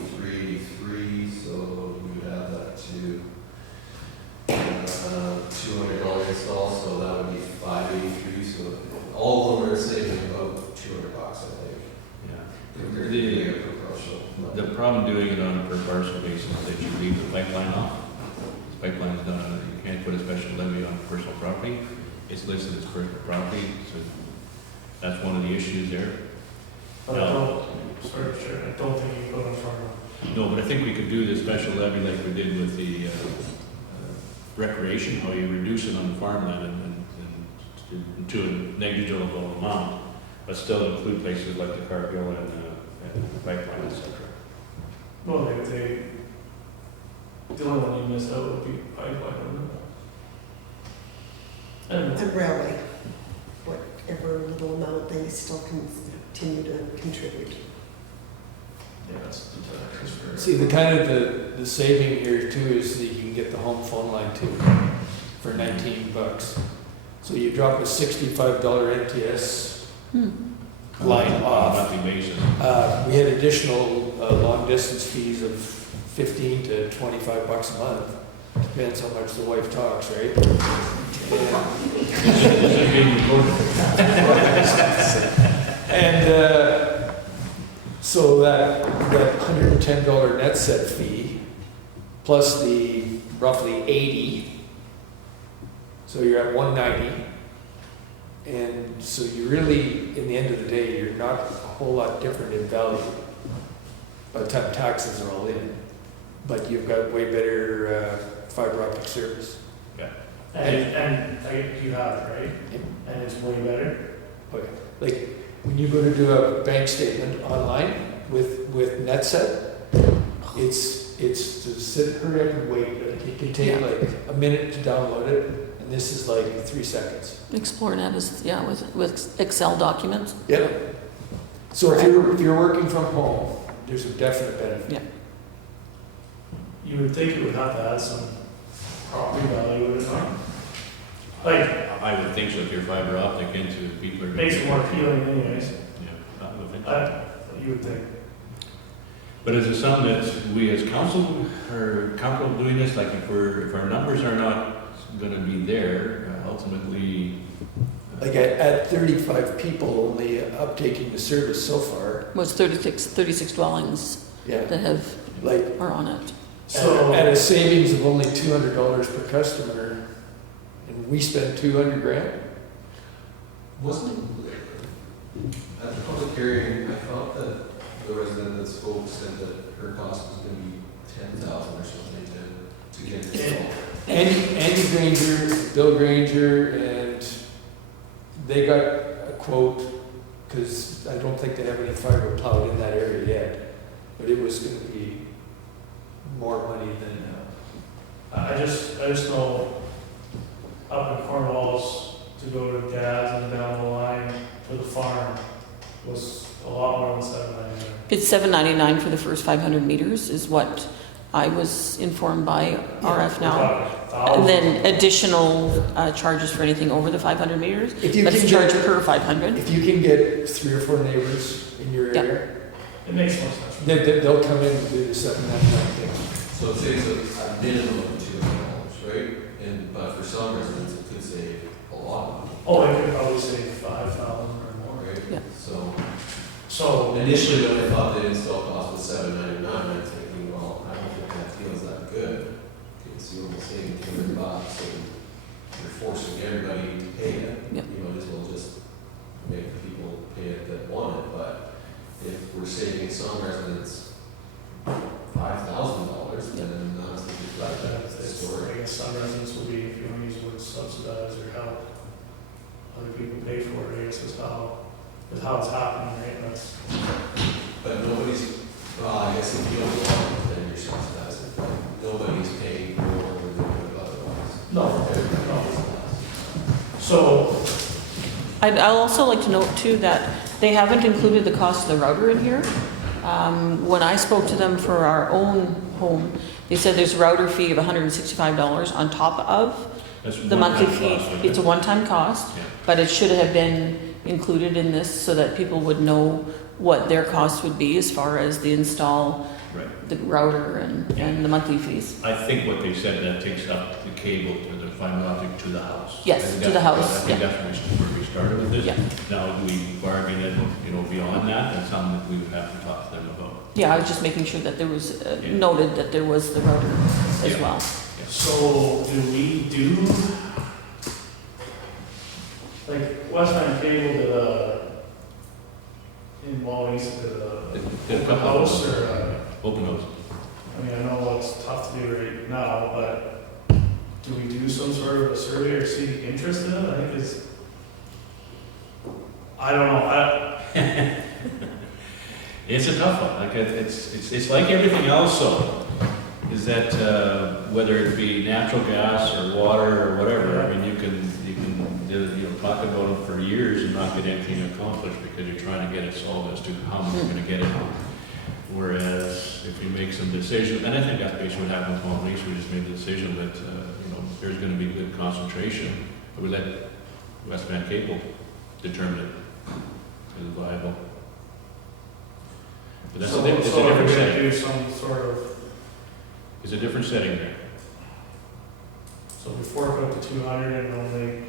$383, so we would add that to $200 install, so that would be $583, so all of them are saving about $200, I think. Yeah. Compared to doing it per parcel. The problem doing it on a per parcel basis is that you leave the pipeline off. The pipeline is done, you can't put a special levy on personal property. It's listed as personal property, so that's one of the issues there. But I don't, sorry, sure, I don't think you put on farm. No, but I think we could do the special levy like we did with the recreation, how you reduce it on the farmland and to a negligible amount, but still include places like the Cargill and the pipeline, etc. No, they, the only one you missed out would be pipeline, wouldn't it? And And railway, whatever little amount they still continue to contribute. yeah, that's the taxes for. See, the kind of the saving here too is that you can get the home phone line too for $19. So you drop a $65 NTS line On a off. monthly basis. We had additional long distance fees of $15 to $25 a month. Depends how much the wife talks, right? And so that $110 net set fee plus the roughly 80, so you're at 190. And so you really, in the end of the day, you're not a whole lot different in value by the time taxes are all in. But you've got way better fiber optic service. And you have it, right? Yep. And it's way better. Like, when you go to do a bank statement online with NetSet, it's to sit, hurry up and wait. Like, it can take Yeah. like a minute to download it, and this is like 3 seconds. ExploreNet is, yeah, with Excel documents. Yep. So if you're working from home, there's a definite benefit. Yeah. You would think it would have to add some property value, would it not? Like, I would think so if you're fiber optic into people are. makes it more appealing anyways. Yeah, I would think. You would think. But is it something that we as council are comfortable doing this, like if our numbers are not gonna be there, ultimately? Like at 35 people only uptaking the service so far, Well, it's 36 dwellings yeah, that have, like are on it. So, at a savings of only $200 per customer, and we spend $200,000. Wasn't, at the public hearing, I thought that the resident that spoke said that her cost was gonna be $10,000 or something to get it installed. Andy Granger, Bill Granger, and they got a quote, because I don't think they have any fiber plowed in that area yet, but it was gonna be more money than, I just know up in Cornwallis to go to Dad's and down the line to the farm, was a lot more than 799. It's $7.99 for the first 500 meters is what I was informed by RF now. And then additional charges for anything over the 500 meters. If you That's can charged get, per 500. if you can get 3 or 4 neighbors in your Yeah. area, It makes more sense. they'll come in and do the 799 thing. So it saves a minimum of $200, right? And, but for some residents, it could save a lot of money, Oh, I could probably save 5,000 or more. right? Yeah. So initially, when I thought the install cost was $799, I was thinking, well, I don't think that feels that good. Because you're only saving $200 and you're forcing everybody to pay it. Yep. You might as well just make the people pay it that want it. But if we're saving some residents $5,000, then honestly, it's like that story. I guess some residents will be, if you want to use the word subsidize or help, other people pay for it, I guess is how it's happening, right? That's, But nobody's, well, I guess if you don't want it, then you're subsidizing. But nobody's paying more than they would otherwise. no, Everybody's no. less. So, I'll also like to note too that they haven't included the cost of the router in here. When I spoke to them for our own home, they said there's a router fee of $165 on top of That's the monthly one-time fee. cost, isn't It's a it? one-time cost, Yeah. but it should have been included in this so that people would know what their cost would be as far as the install, Right. the router and the monthly fees. I think what they said, that takes up the cable to the fiber optic to the house. Yes, I think to the that's- house, I think that's where we started with this. Yeah. Now, do we bargain it, beyond that, that's something that we would have to talk to them about. Yeah, I was just making sure that there was, Yeah. noted that there was the router as Yeah. well. so do we do, like, Westland Cable did in Wawanesa did Did a open couple of house those. or Open house. I mean, I know it's tough to do right now, but do we do some sort of a survey or see the interest in it? I think it's, I don't know, It's a tough one, like, it's like everything else, though, is that, whether it be natural gas or water or whatever, I mean, you can, talk about it for years and not get anything accomplished because you're trying to get it solved as to how you're gonna get it. Whereas if you make some decisions, and I think that's basically what happened with Wawanesa, we just made the decision that, there's gonna be good concentration, but we let West Van Cable determine it as viable. But that's so, it's a so if different we're gonna setting. do some sort of, It's a different setting there. so before we put the 200 and only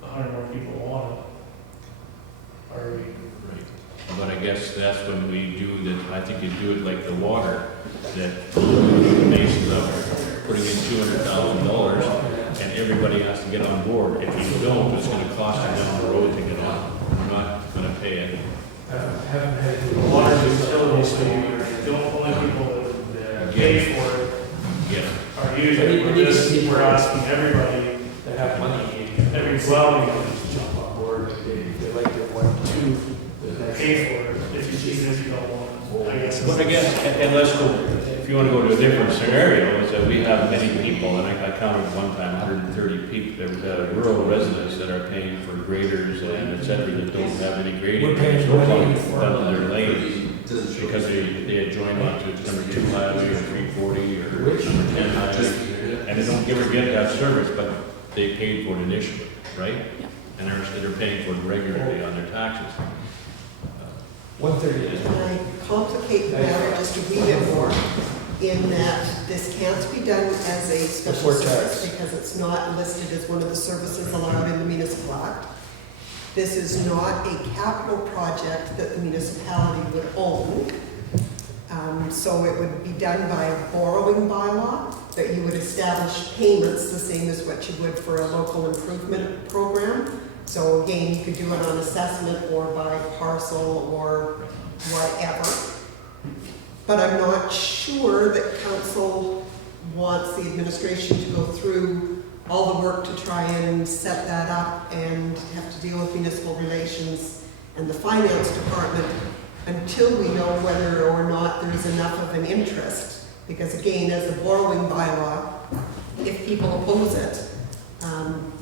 100 more people want it, are we? Right. But I guess that's when we do that, I think you do it like the water, that the basis of putting in $200,000 and everybody has to get on board. If you don't, it's gonna cost you down the road to get on. We're not gonna pay it. Haven't had The water utility, so the only people that pay for it Get it. are usually, But you- we're asking everybody, that have money, every dwelling just jump on board, they like their one, two. to pay for it, even if you don't want it, I guess. But again, and let's go, if you wanna go to a different scenario, is that we have many people, and I counted one time 130 people, that are rural residents that are paying for graders and et cetera, that don't have any grading. We're paying There's no money point for done to their lanes. Does it show- Because they adjoin onto number 2 highway or 340 or Which? number 10 highway, Just- and they don't ever get that service, but they paid for it initially, right? Yeah. And they're paying for it regularly on their taxes. 130 is. Can I complicate the matter just a wee bit more in that this can't be done as a special Before service tax. because it's not listed as one of the services allowed in the municipal act. This is not a capital project that the municipality would own. So it would be done by a borrowing bylaw, that you would establish payments the same as what you would for a local improvement program. So again, you could do it on assessment or by parcel or whatever. But I'm not sure that council wants the administration to go through all the work to try and set that up and have to deal with municipal relations and the finance department until we know whether or not there is enough of an interest. Because again, as a borrowing bylaw, if people oppose it,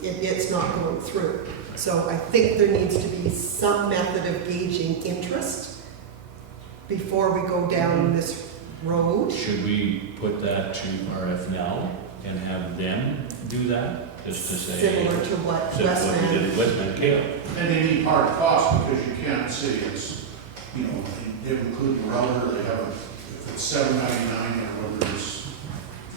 it's not going through. So I think there needs to be some method of gauging interest before we go down this road. Should we put that to RF now and have them do that? Just to say. Similar to what Similar to what we did Westman. at Westman Kale. And they need hard costs because you can't say it's, you know, they include the router, they have, if it's $7.99 or whether it's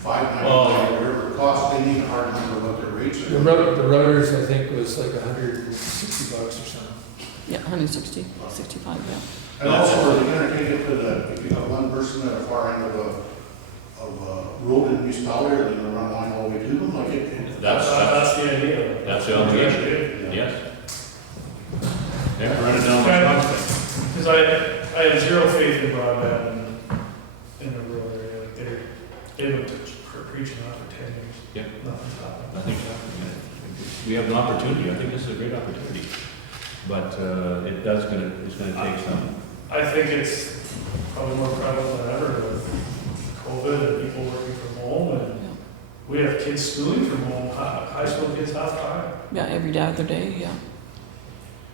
$5.99, whatever it costs, they need a hard number of what their rates are. The routers, I think, was like $160 or something. Yeah, 160, 65, yeah. And also, are they gonna take it to the, if you have one person at a far end of a road in municipality, are they gonna run line all the way to them, like it? That's the idea. That's the obligation, yes. Yeah, run it down the front. Because I have zero faith in broadband in the rural area. Like they've been preaching that for 10 years. Yeah. Nothing's happened. I think so. We have an opportunity, I think this is a great opportunity. But it's gonna take some. I think it's probably more prevalent than ever with COVID and people working from home, and Yeah. we have kids schooling from home, high school kids half-time. Yeah, every other day, yeah.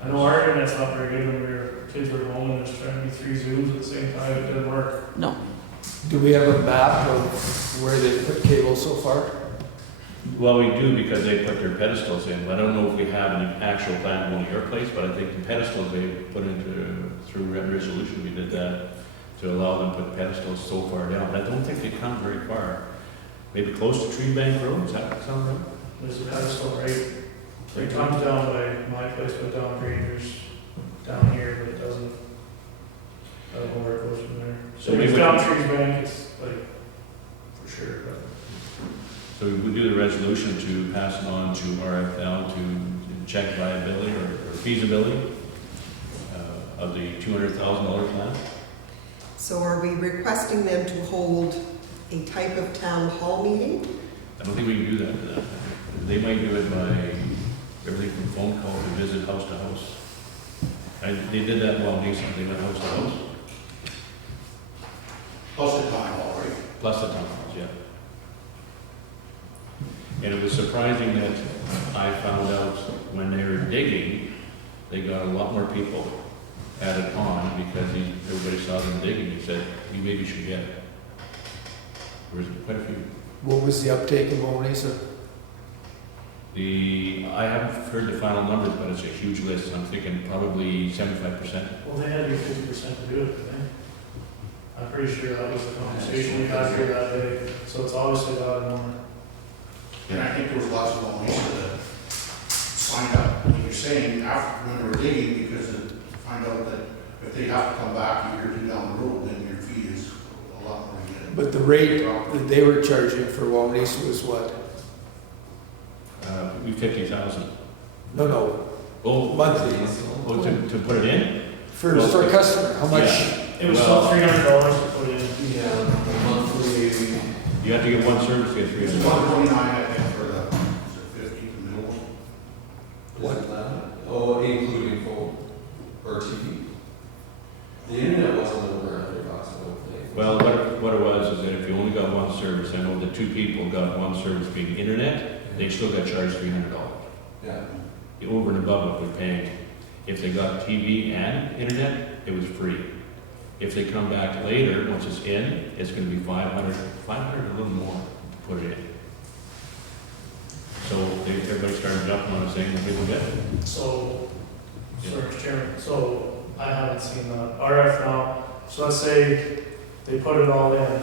I know our internet's not very good when kids were home and there's trying to be 3 Zooms at the same time, it didn't work. No, Do we have a map of where they put cable so far? Well, we do because they put their pedestals in. I don't know if we have an actual plan going to your place, but I think the pedestals they put into, through resolution, we did that to allow them to put pedestals so far down. But I don't think they come very far. Maybe close to Tree Bank Road, does that sound right? There's a pedestal right comes down by my place, but down Granger's down here, but it doesn't, I don't know where it goes from there. So So we it's would- down Trees Bank, it's like, for sure, but. So we would do the resolution to pass it on to RFL to check viability or feasibility of the $200,000 plan. So are we requesting them to hold a type of town hall meeting? I don't think we can do that to them. They might do it by everything from phone call to visit house to house. They did that in Wawanesa, they went house to house, Plus the time hall, right? plus the town halls, yeah. And it was surprising that I found out when they were digging, they got a lot more people added on because everybody saw them digging and said, you maybe should get it. There was quite a few. What was the uptake in Wawanesa? I haven't heard the final numbers, but it's a huge list. I'm thinking probably 75%. Well, they had to be 50% to do it, didn't they? I'm pretty sure that was the conversation we had here that day, so it's obviously gotten more. And I think there was lots of Wawanesa that signed up, like you're saying, after, when they were digging, because they find out that if they have to come back a year or two down the road, then your fee is a lot more again. But the rate that they were charging for Wawanesa was what? We 50,000. No, Oh, monthly. oh, to put it in? For a customer, how much? Yeah. It was Well- about $300 to put in. Yeah, monthly, You have to get one service, get It's $300. 129, I think, for the, is it 50 the middle one? what, oh, including phone or TV. The internet wasn't over $100, I don't think. Well, what it was is that if you only got one service, I know the 2 people got one service being internet, they still got charged $300. Yeah. Over and above what they're paying. If they got TV and internet, it was free. If they come back later, once it's in, it's gonna be 500, a little more to put it in. So everybody started jumping on it saying, we will get it. So, sorry, Mr. Chairman, so I haven't seen that. RF now, so let's say they put it all in.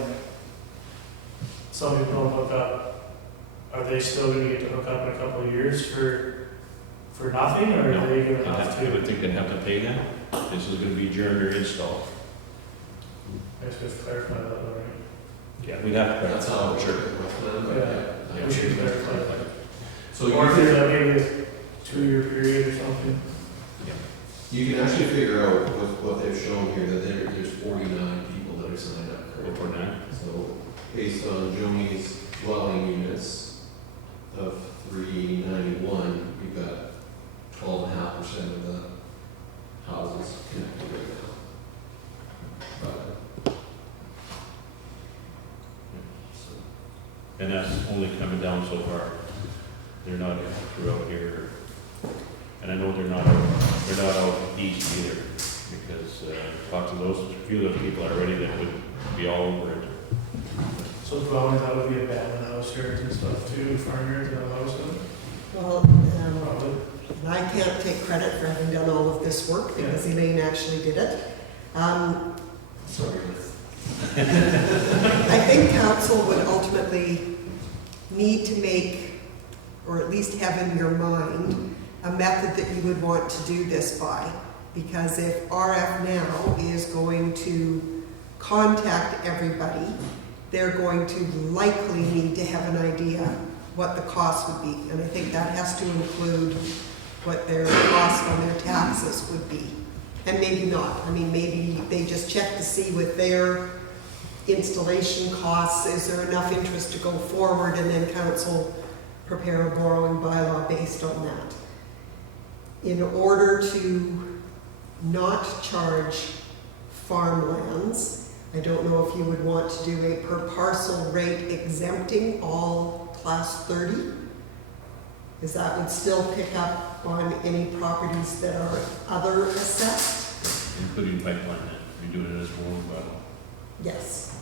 Some people don't hook up. Are they still gonna get to hook up in a couple of years for nothing, or No, are they gonna have I to? would think they'd have to pay that. This is gonna be adjourned or installed. I just have to clarify that, all right? Yeah, we'd have to. That's how it Sure. worked with them, but Yeah, we should clarify that. So Or if you there's can, a maybe a 2-year period or something. you can actually figure out with what they've shown here that there's 49 people that are signed up currently. Before now. So based on Joni's dwelling units of 391, we've got 12.5% of the houses connected right now. But, so, And that's only coming down so far. They're not throughout here. And I know they're not out east either, because talked to those, few of those people already that would be all over it. So dwellings, that would be abandoned house yards and stuff too, farm yards and houses? Well, Probably. and I can't take credit for having done all of this work because Elaine actually did it. Sorry. I think council would ultimately need to make, or at least have in your mind, a method that you would want to do this by. Because if RF now is going to contact everybody, they're going to likely need to have an idea what the cost would be. And I think that has to include what their cost on their taxes would be. And maybe not. I mean, maybe they just check to see with their installation costs, is there enough interest to go forward, and then council prepare a borrowing bylaw based on that. In order to not charge farmlands, I don't know if you would want to do a per parcel rate exempting all class 30, because that would still pick up on any properties that are other assessed. Including pipeline, you're doing it as one, but Yes.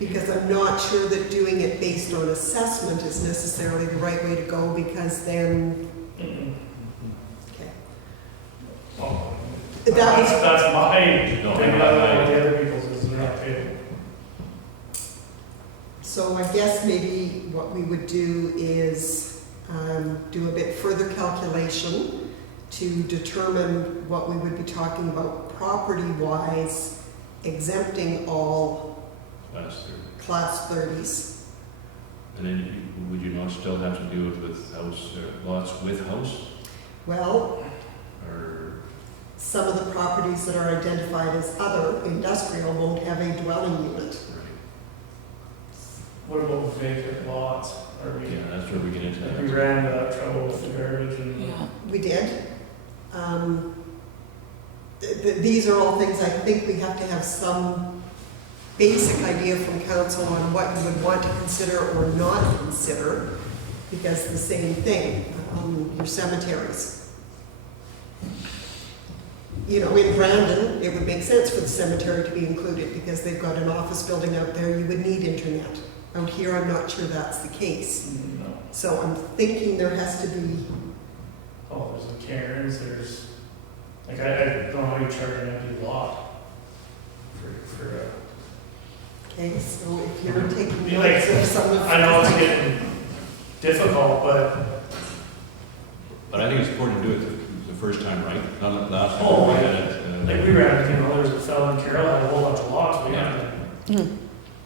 Because I'm not sure that doing it based on assessment is necessarily the right way to go, because then, okay. Well, That was, that's my, No, maybe that's what the other people's is, they're not paid. so I guess maybe what we would do is do a bit further calculation to determine what we would be talking about property-wise, exempting all class 30. class 30s. And then would you not still have to do it with house, lots with house? Well, Or, some of the properties that are identified as other industrial won't have a dwelling unit. right, What about vacant lots? Are we, yeah, that's where we get into that. we ran into that trouble with the garbage and. Yeah. We did. These are all things I think we have to have some basic idea from council on what you would want to consider or not consider, because the same thing, your cemeteries. You know, in Brandon, it would make sense for the cemetery to be included because they've got an office building out there, you would need internet. Out here, I'm not sure that's the case. No. So I'm thinking there has to be, Oh, there's the Karens, there's, like, I don't know how you charge an empty lot for okay, so if you're taking You like- notes of some of. I know it's getting difficult, but But I think it's important to do it the first time, right? Not the last time. Oh, we yeah. had it, like we ran, you know, there's a fellow in Carroll had a whole bunch of lots, we had to.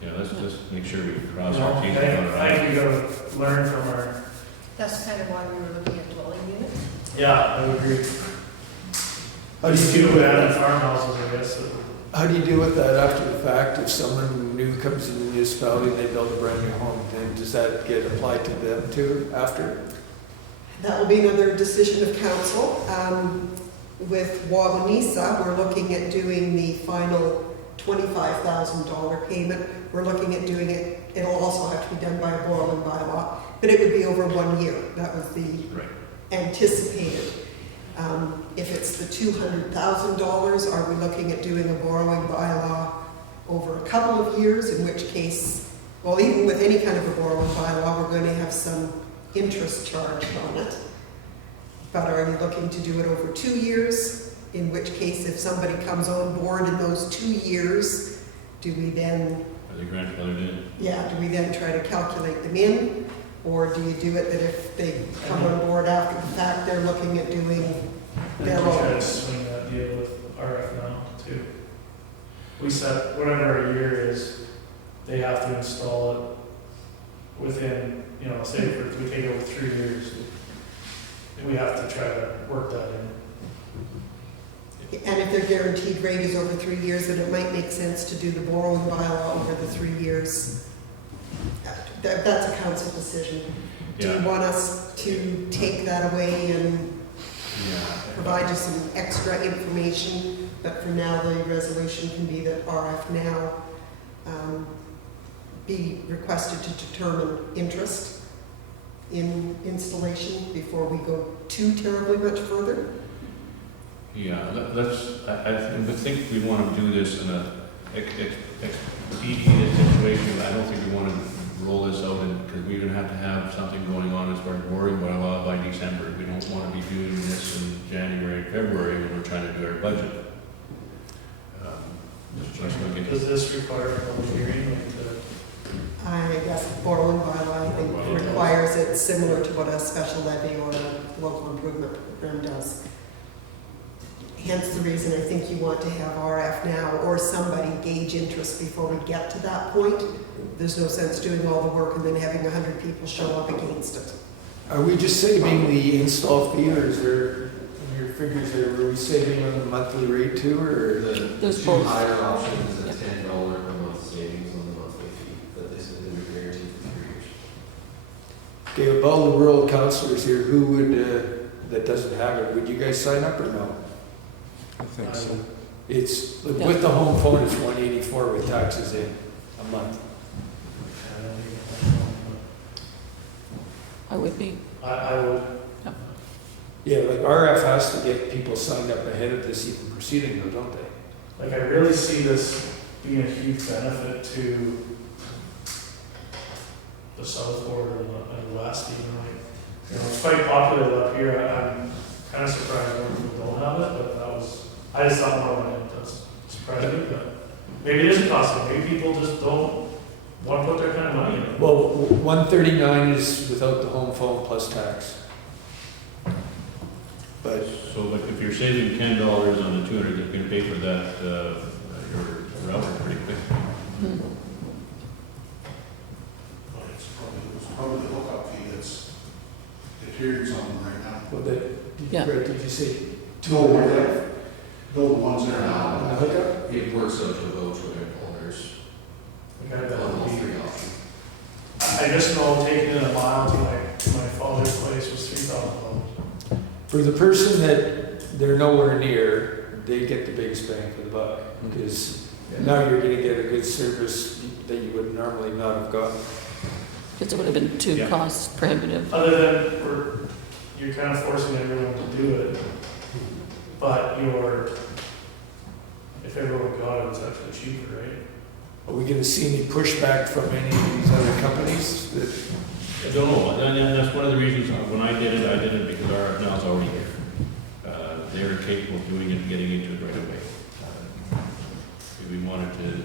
Yeah, let's just make sure we cross You know, our T's I and dot our think I's. we gotta learn from our, That's kind of why we were looking at dwelling units. yeah, I would agree. How do you Two do with abandoned that? farmhouses, I guess, so. How do you do with that after the fact? If someone new comes to the municipality and they build a brand new home, then does that get applied to them too after? That will be another decision of council. With Wawanesa, we're looking at doing the final $25,000 payment. We're looking at doing it, it'll also have to be done by a borrowing bylaw, but it would be over 1 year. That was the Right. anticipated. If it's the $200,000, are we looking at doing a borrowing bylaw over a couple of years, in which case, well, even with any kind of a borrowing bylaw, we're going to have some interest charged on it. But are you looking to do it over 2 years? In which case, if somebody comes on board in those 2 years, do we then, Are they grandfathered in? do we then try to calculate them in? Or do you do it that if they come on board after the fact, they're looking at doing I their think we try own? to swing that deal with RF now too. We set, whatever our year is, they have to install it within, you know, say if we take over 3 years, we have to try to work that in. And if their guaranteed rate is over 3 years, then it might make sense to do the borrowing bylaw over the 3 years. That's a council decision. Do you Yeah. want us to take that away and Yeah. provide you some extra information? But for now, the resolution can be that RF now be requested to determine interest. in installation before we go too terribly much further? Yeah, I think we want to do this in a expedient situation. I don't think we want to roll this out because we're going to have something going on as far as boring bylaw by December. We don't want to be doing this in January, February when we're trying to do our budget. Does this require a public hearing? I guess borrowing bylaw, I think, requires it similar to what a special levy or a local improvement program does. Hence the reason I think you want to have RF now or somebody gauge interest before we get to that point. There's no sense doing all the work and then having 100 people show up against it. Are we just saving the install fee, or is there, in your figures there, were we saving on the monthly rate too, or? There's two both. higher options, Yep. a $10 per month savings on the monthly fee, that this is guaranteed for 3 years. Okay, of all the rural councillors here, who would, that doesn't have it, would you guys sign up or no? I think so. It's, Yeah. with the home phone, it's 184 with taxes in a month. I would be. I would, Yeah, like RF has to get people signed up ahead of this even proceeding though, don't they? like, I really see this being a huge benefit to the south border and the west even, like, you know, it's quite popular up here. I'm kind of surprised more people don't have it, but I just thought more about it. That's surprising, but maybe it isn't costing. Maybe people just don't want to put their kind of money in it. Well, 139 is without the home phone plus tax. But So like if you're saving $10 on the 200, you can pay for that, your router pretty quick. It's probably the hookup fee that's deteriorating something right now. well, Yeah. Greg, did you say No, the ones that are on the now. hookup? It works out to about $200. Like, I bet On it all would be- three options. I just know taking it a mile to my father's place was $3,000. For the person that they're nowhere near, they get the biggest bang for the buck, because now you're gonna get a good service that you would normally not have got. Because it would have been too Yeah. cost prohibitive. Other than you're kind of forcing everyone to do it, but if everyone got it, it's actually cheaper, right? Are we gonna see any pushback from any of these other companies that? I don't know, and that's one of the reasons, when I did it because our now is already here. They're capable of doing it and getting into it right away. If we wanted to,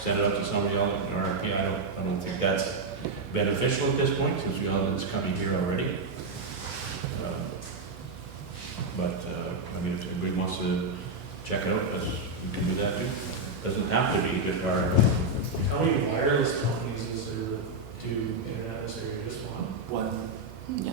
send it out to somebody else, an RFP, I don't think that's beneficial at this point, since we all have this company here already. I mean, if anybody wants to check it out, we can do that too. Doesn't have to be just our. How many wireless companies is there that do internet in this area? Just one? Yeah. Yeah,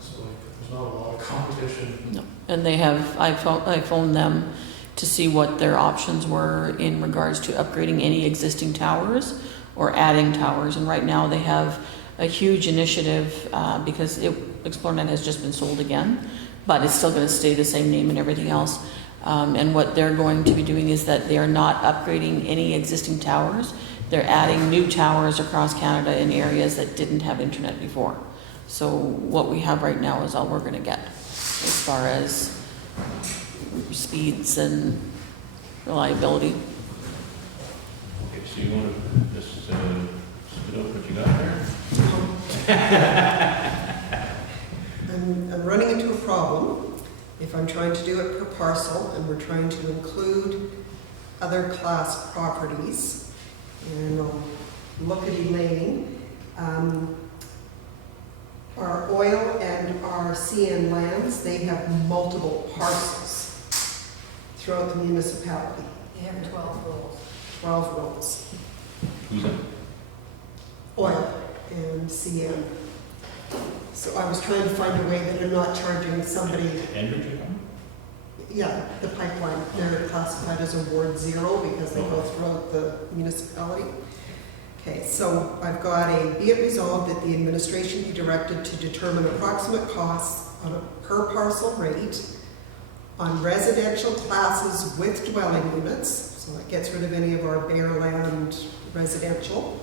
so like, there's not a lot of competition. No. And they have, I phoned them to see what their options were in regards to upgrading any existing towers or adding towers. And right now they have a huge initiative because ExploreNet has just been sold again, but it's still going to stay the same name and everything else. And what they're going to be doing is that they are not upgrading any existing towers. They're adding new towers across Canada in areas that didn't have internet before. So what we have right now is all we're going to get as far as speeds and reliability. Okay, so you want to just spit out what you got there? I'm running into a problem if I'm trying to do it per parcel and we're trying to include other class properties. And I'll look at Elaine. Our oil and our CN lands, they have multiple parcels throughout the municipality, You have 12 rules. 12 rolls. Who's that? Oil and CN. So I was trying to find a way that I'm not charging somebody, Andrew, you come? yeah, the pipeline, they're classified as a Ward 0 because they go throughout the municipality. Okay, so I've got be it resolved that the administration be directed to determine approximate costs on a per parcel rate on residential classes with dwelling units, so that gets rid of any of our bare land residential,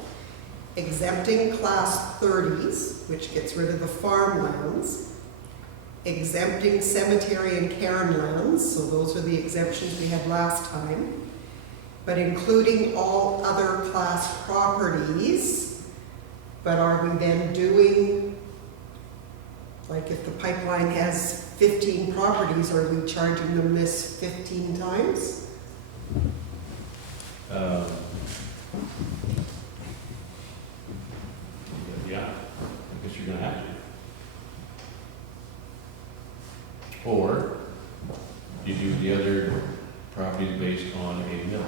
exempting class 30s, which gets rid of the farmlands, exempting cemetery and cairn lands, so those are the exemptions we had last time, but including all other class properties. But are we then doing, like if the pipeline has 15 properties, are we charging them this 15 times? Yeah, I guess you're gonna have to. Or you do the other properties based on a mill.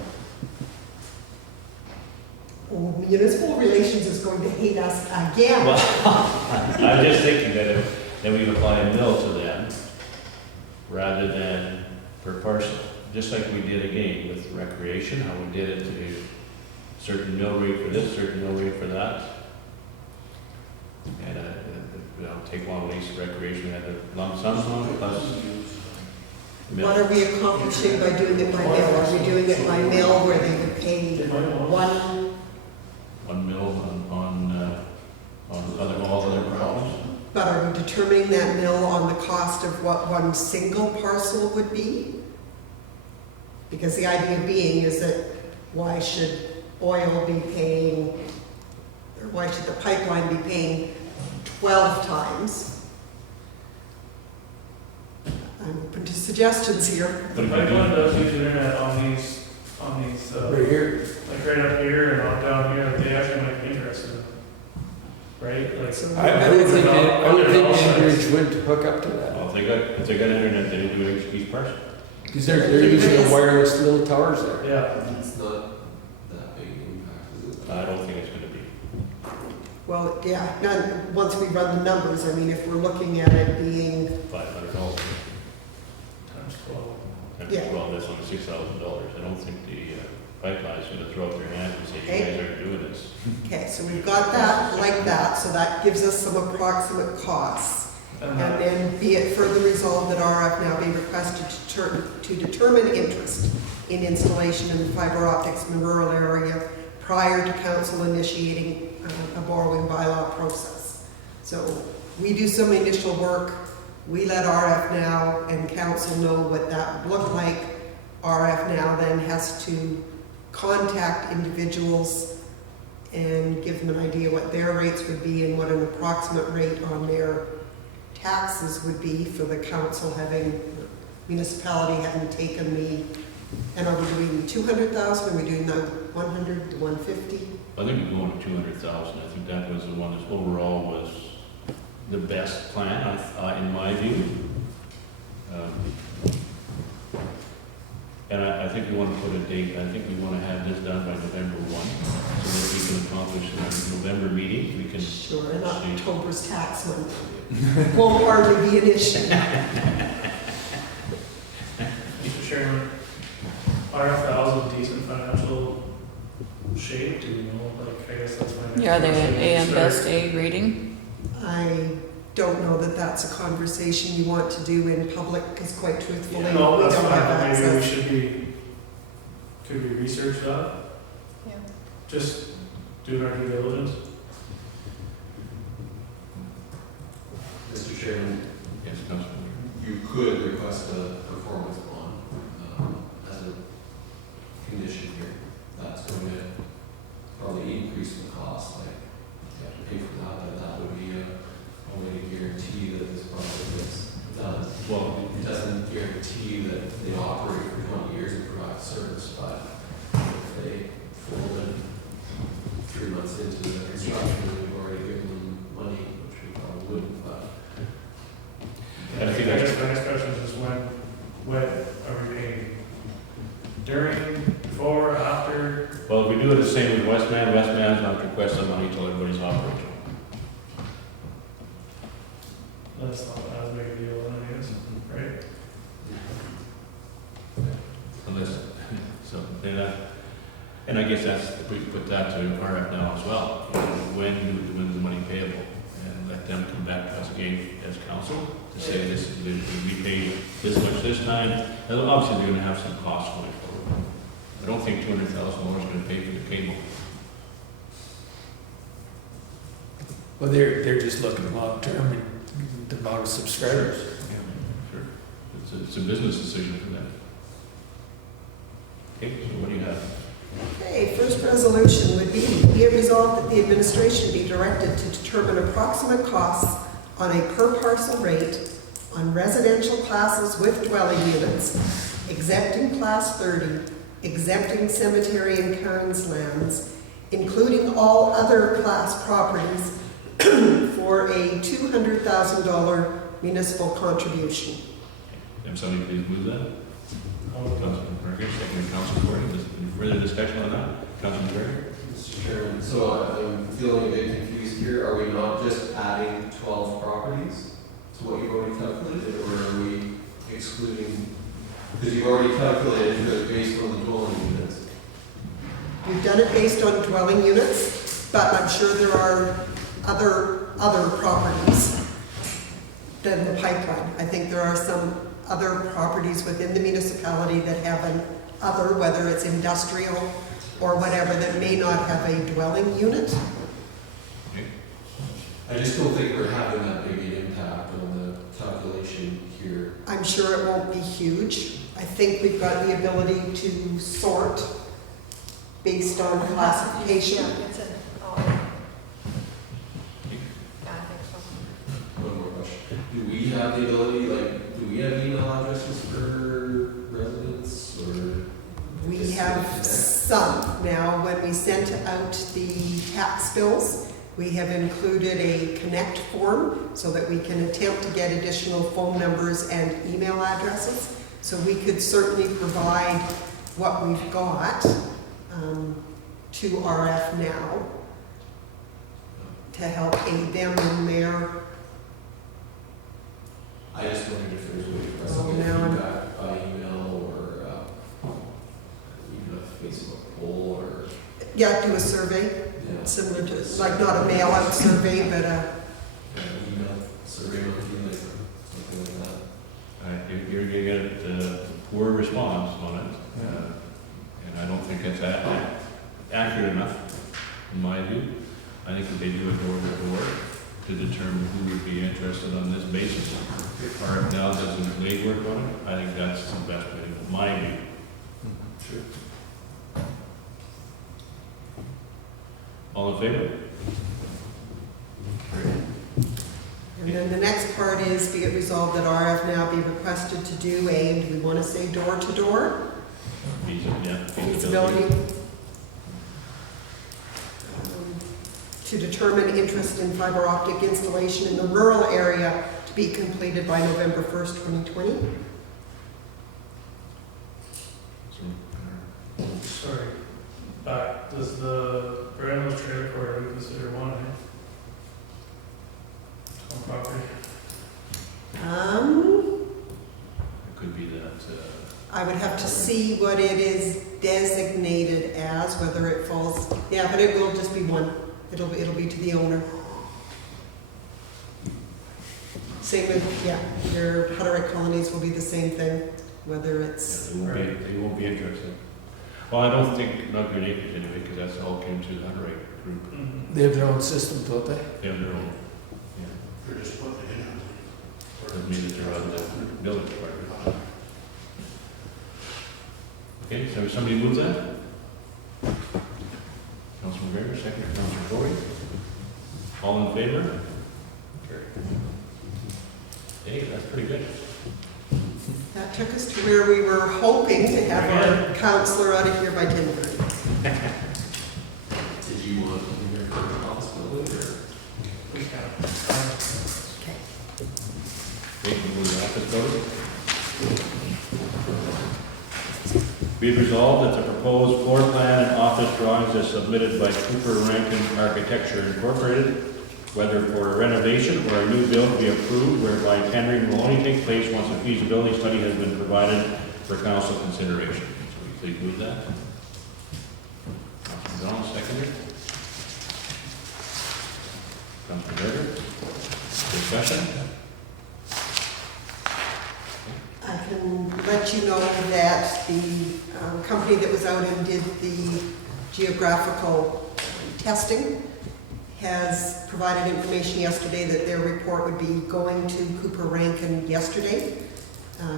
Oh, municipal relations is going to hate us again. Well, I'm just thinking that if, then we apply a mill to them rather than per parcel. Just like we did again with recreation, how we did it to certain mill rate for this, certain mill rate for that. And, take one lease recreation, had the lump sum plus mill. What are we accomplishing by doing it by mail? Are we doing it by mail where they would pay One mill on all other problems. but are we determining that mill on the cost of what one single parcel would be? Because the idea being is that why should oil be paying, or why should the pipeline be paying 12 times? I'm open to suggestions here. The pipeline does use internet on these, Right here. like right up here and on down here, like they actually might be interested in, right? Like, So I would think, I would think Enbridge would hook up to that. Well, if they got internet, they do it each parcel. Because they're using a wireless little towers there. yeah, It's not that big an impact, is it? I don't think it's gonna be. well, yeah, once we run the numbers, I mean, if we're looking at it being, $500. times 12. Yeah. Well, that's only $6,000. I don't think the pipeline's gonna throw up their hands and say, you Okay. guys aren't doing this. okay, so we've got that like that, so that gives us some approximate costs. And And then be it further resolved that RF now be requested to determine interest in installation in the fiber optics in the rural area prior to council initiating a borrowing bylaw process. So we do some initial work, we let RF now and council know what that would look like. RF now then has to contact individuals and give them an idea what their rates would be and what an approximate rate on their taxes would be for the council having, municipality having taken the, and are we doing 200,000, are we doing the 100 to 150? I think we're going to 200,000. I think that was the one that overall was the best plan, in my view. And I think we want to put a date. I think we want to have this done by November 1, so that we can accomplish in our November meeting. We can Sure, and see. October's tax month won't hardly be an issue. Mr. Chairman, RFL's in decent financial shape, do we know, like, I guess that's my next Yeah, are they question. an AM Start- Best A rating? I don't know that that's a conversation you want to do in public, because quite truthfully, we No, don't that's have fine, maybe we access. should be, could we research that? Yeah. Just doing our due diligence? Mr. Chairman, Yes, Councilman. you could request a performance bond as a condition here. That's going to probably increase the cost, like, you have to pay for that, but that would be a way to guarantee that this project is done. Well, It doesn't guarantee that they operate for 20 years and provide service, but if they fold in 3 months into the construction, we've already given them money, which we probably wouldn't, but I think I that's- guess my next question is just when are we paying? During, before, after? well, if we do it the same with Westman, Westman's not request the money until everybody's operating. That's not as big a deal, I guess, right? Unless, so, and I guess that's, if we could put that to RF now as well. When's the money payable? And let them come back to us again as council to say this is, we paid this much this time. And obviously, they're gonna have some costs going forward. I don't think $200,000 is gonna pay for the cable. Well, they're just looking long-term and the amount of subscribers. Sure. It's a business decision for them. Okay, so what do you have? Okay, first resolution would be it resolved that the administration be directed to determine approximate costs on a per parcel rate on residential classes with dwelling units, exempting class 30, exempting cemetery and cairns lands, including all other class properties for a $200,000 municipal contribution. Can somebody please move that? Councilman Berger, second Councilman Gordon. Is there any further discussion on that? Councilman Berger? Mr. Chairman, so I'm feeling a bit confused here. Are we not just adding 12 properties to what you've already calculated, or are we excluding, because you've already calculated it based on the dwelling units? We've done it based on dwelling units, but I'm sure there are other properties than the pipeline. I think there are some other properties within the municipality that have an other, whether it's industrial or whatever, that may not have a dwelling unit. I just don't think we're having that big an impact on the calculation here. I'm sure it won't be huge. I think we've got the ability to sort based on classification. Yeah, it's an, yeah, I think so. One more question. Do we have the ability, like, do we have email addresses for residents, or? We have some. Now, when we sent out the tax bills, we have included a connect form so that we can attempt to get additional phone numbers and email addresses. So we could certainly provide what we've got to RF now to help aid them in their. I just wondered if there's a way for us Oh, to get now I'm- feedback by email, or even a Facebook poll, or, Yeah, do a survey, yeah, similar to, like not a mail-out survey, but a, email survey with you, like, something like that. You're going to get a poor response on it, and I don't think it's accurate enough, in my view. I think that they do it door to door to determine who would be interested on this basis. If RF now does some legwork on it, I think that's the best way, in my view. Sure. All in favor? and then the next part is be it resolved that RF now be requested to do do we want to say door to door? Feasibility. To determine interest in fiber optic installation in the rural area to be completed by November 1st, 2020. Sorry, back, does the Brandon's trailer court, we consider one, eh? On property? It could be that, I would have to see what it is designated as, whether it falls, yeah, but it will just be one. It'll be to the owner. Same with, yeah, your Hutterick colonies will be the same thing, whether it's, they won't be interested. Well, I don't think, not good acres anyway, because that's all came through the Hunter group. Mm-hmm. They have their own system, don't they? They have their own. They're just putting it in. Doesn't mean that they're out of the building department. Okay, so somebody move that? Councilman Gregor, second, Councilman Corey. All in favor? Hey, that's pretty good. that took us to where we were hoping to have our counselor out of here by 10:30. Did you want to hear from the possibility, or? We can. Okay. Okay, we'll move the office vote. Be it resolved that the proposed floor plan and office drawings as submitted by Cooper Rankin Architecture Incorporated, whether for a renovation or a new build, be approved, whereby tendering will only take place once a feasibility study has been provided for council consideration. So we please move that. Councilman Donald, seconded. Councilman Berger. Discussion? I can let you know that the company that was out and did the geographical testing has provided information yesterday that their report would be going to Cooper Rankin yesterday.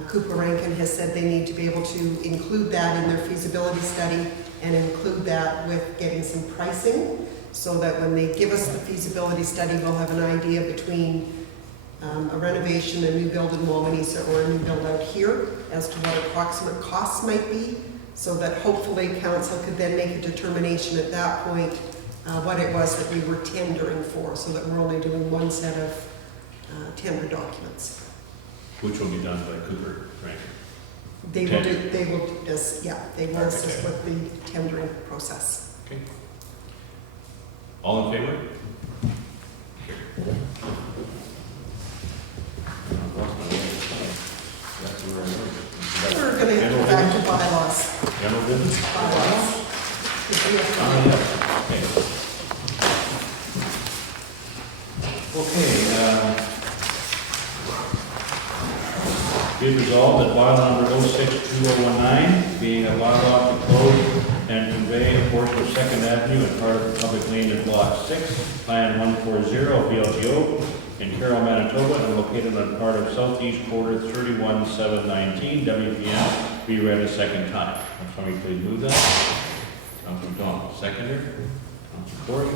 Cooper Rankin has said they need to be able to include that in their feasibility study and include that with getting some pricing, so that when they give us the feasibility study, we'll have an idea between a renovation, a new build in Wawanesa, or a new build out here as to what approximate costs might be, so that hopefully council could then make a determination at that point what it was that we were tendering for, so that we're only doing one set of tender documents. Which will be done by Cooper Rankin. They will assist with the tendering process. Okay. All in favor? We're going to go back to bylaws. General business? Bylaws. Okay, be it resolved that bylaw number 062019, being a bylaw to close and convey a portion of Second Avenue and part of the public lane in Block 6, Plan 140, VLTO, in Carroll, Manitoba, and located on part of Southeast Quarter 31719, WPM, be read a second time. Can somebody please move that? Councilor McDonald, seconder. Councilor Corey,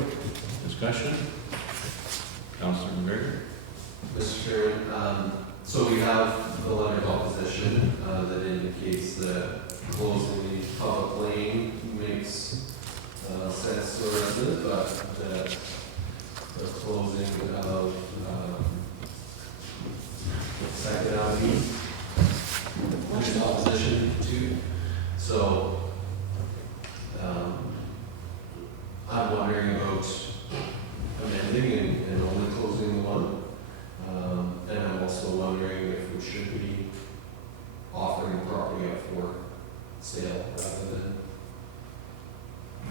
discussion. Councilor McGregor. Mr. Chairman, so we have the letter of opposition that indicates that closing the public lane makes sense to a resident, but that the closing of Second Avenue, there's opposition to. So I'm wondering about amending and only closing the one. And I'm also wondering if we should be offering the property up for sale rather than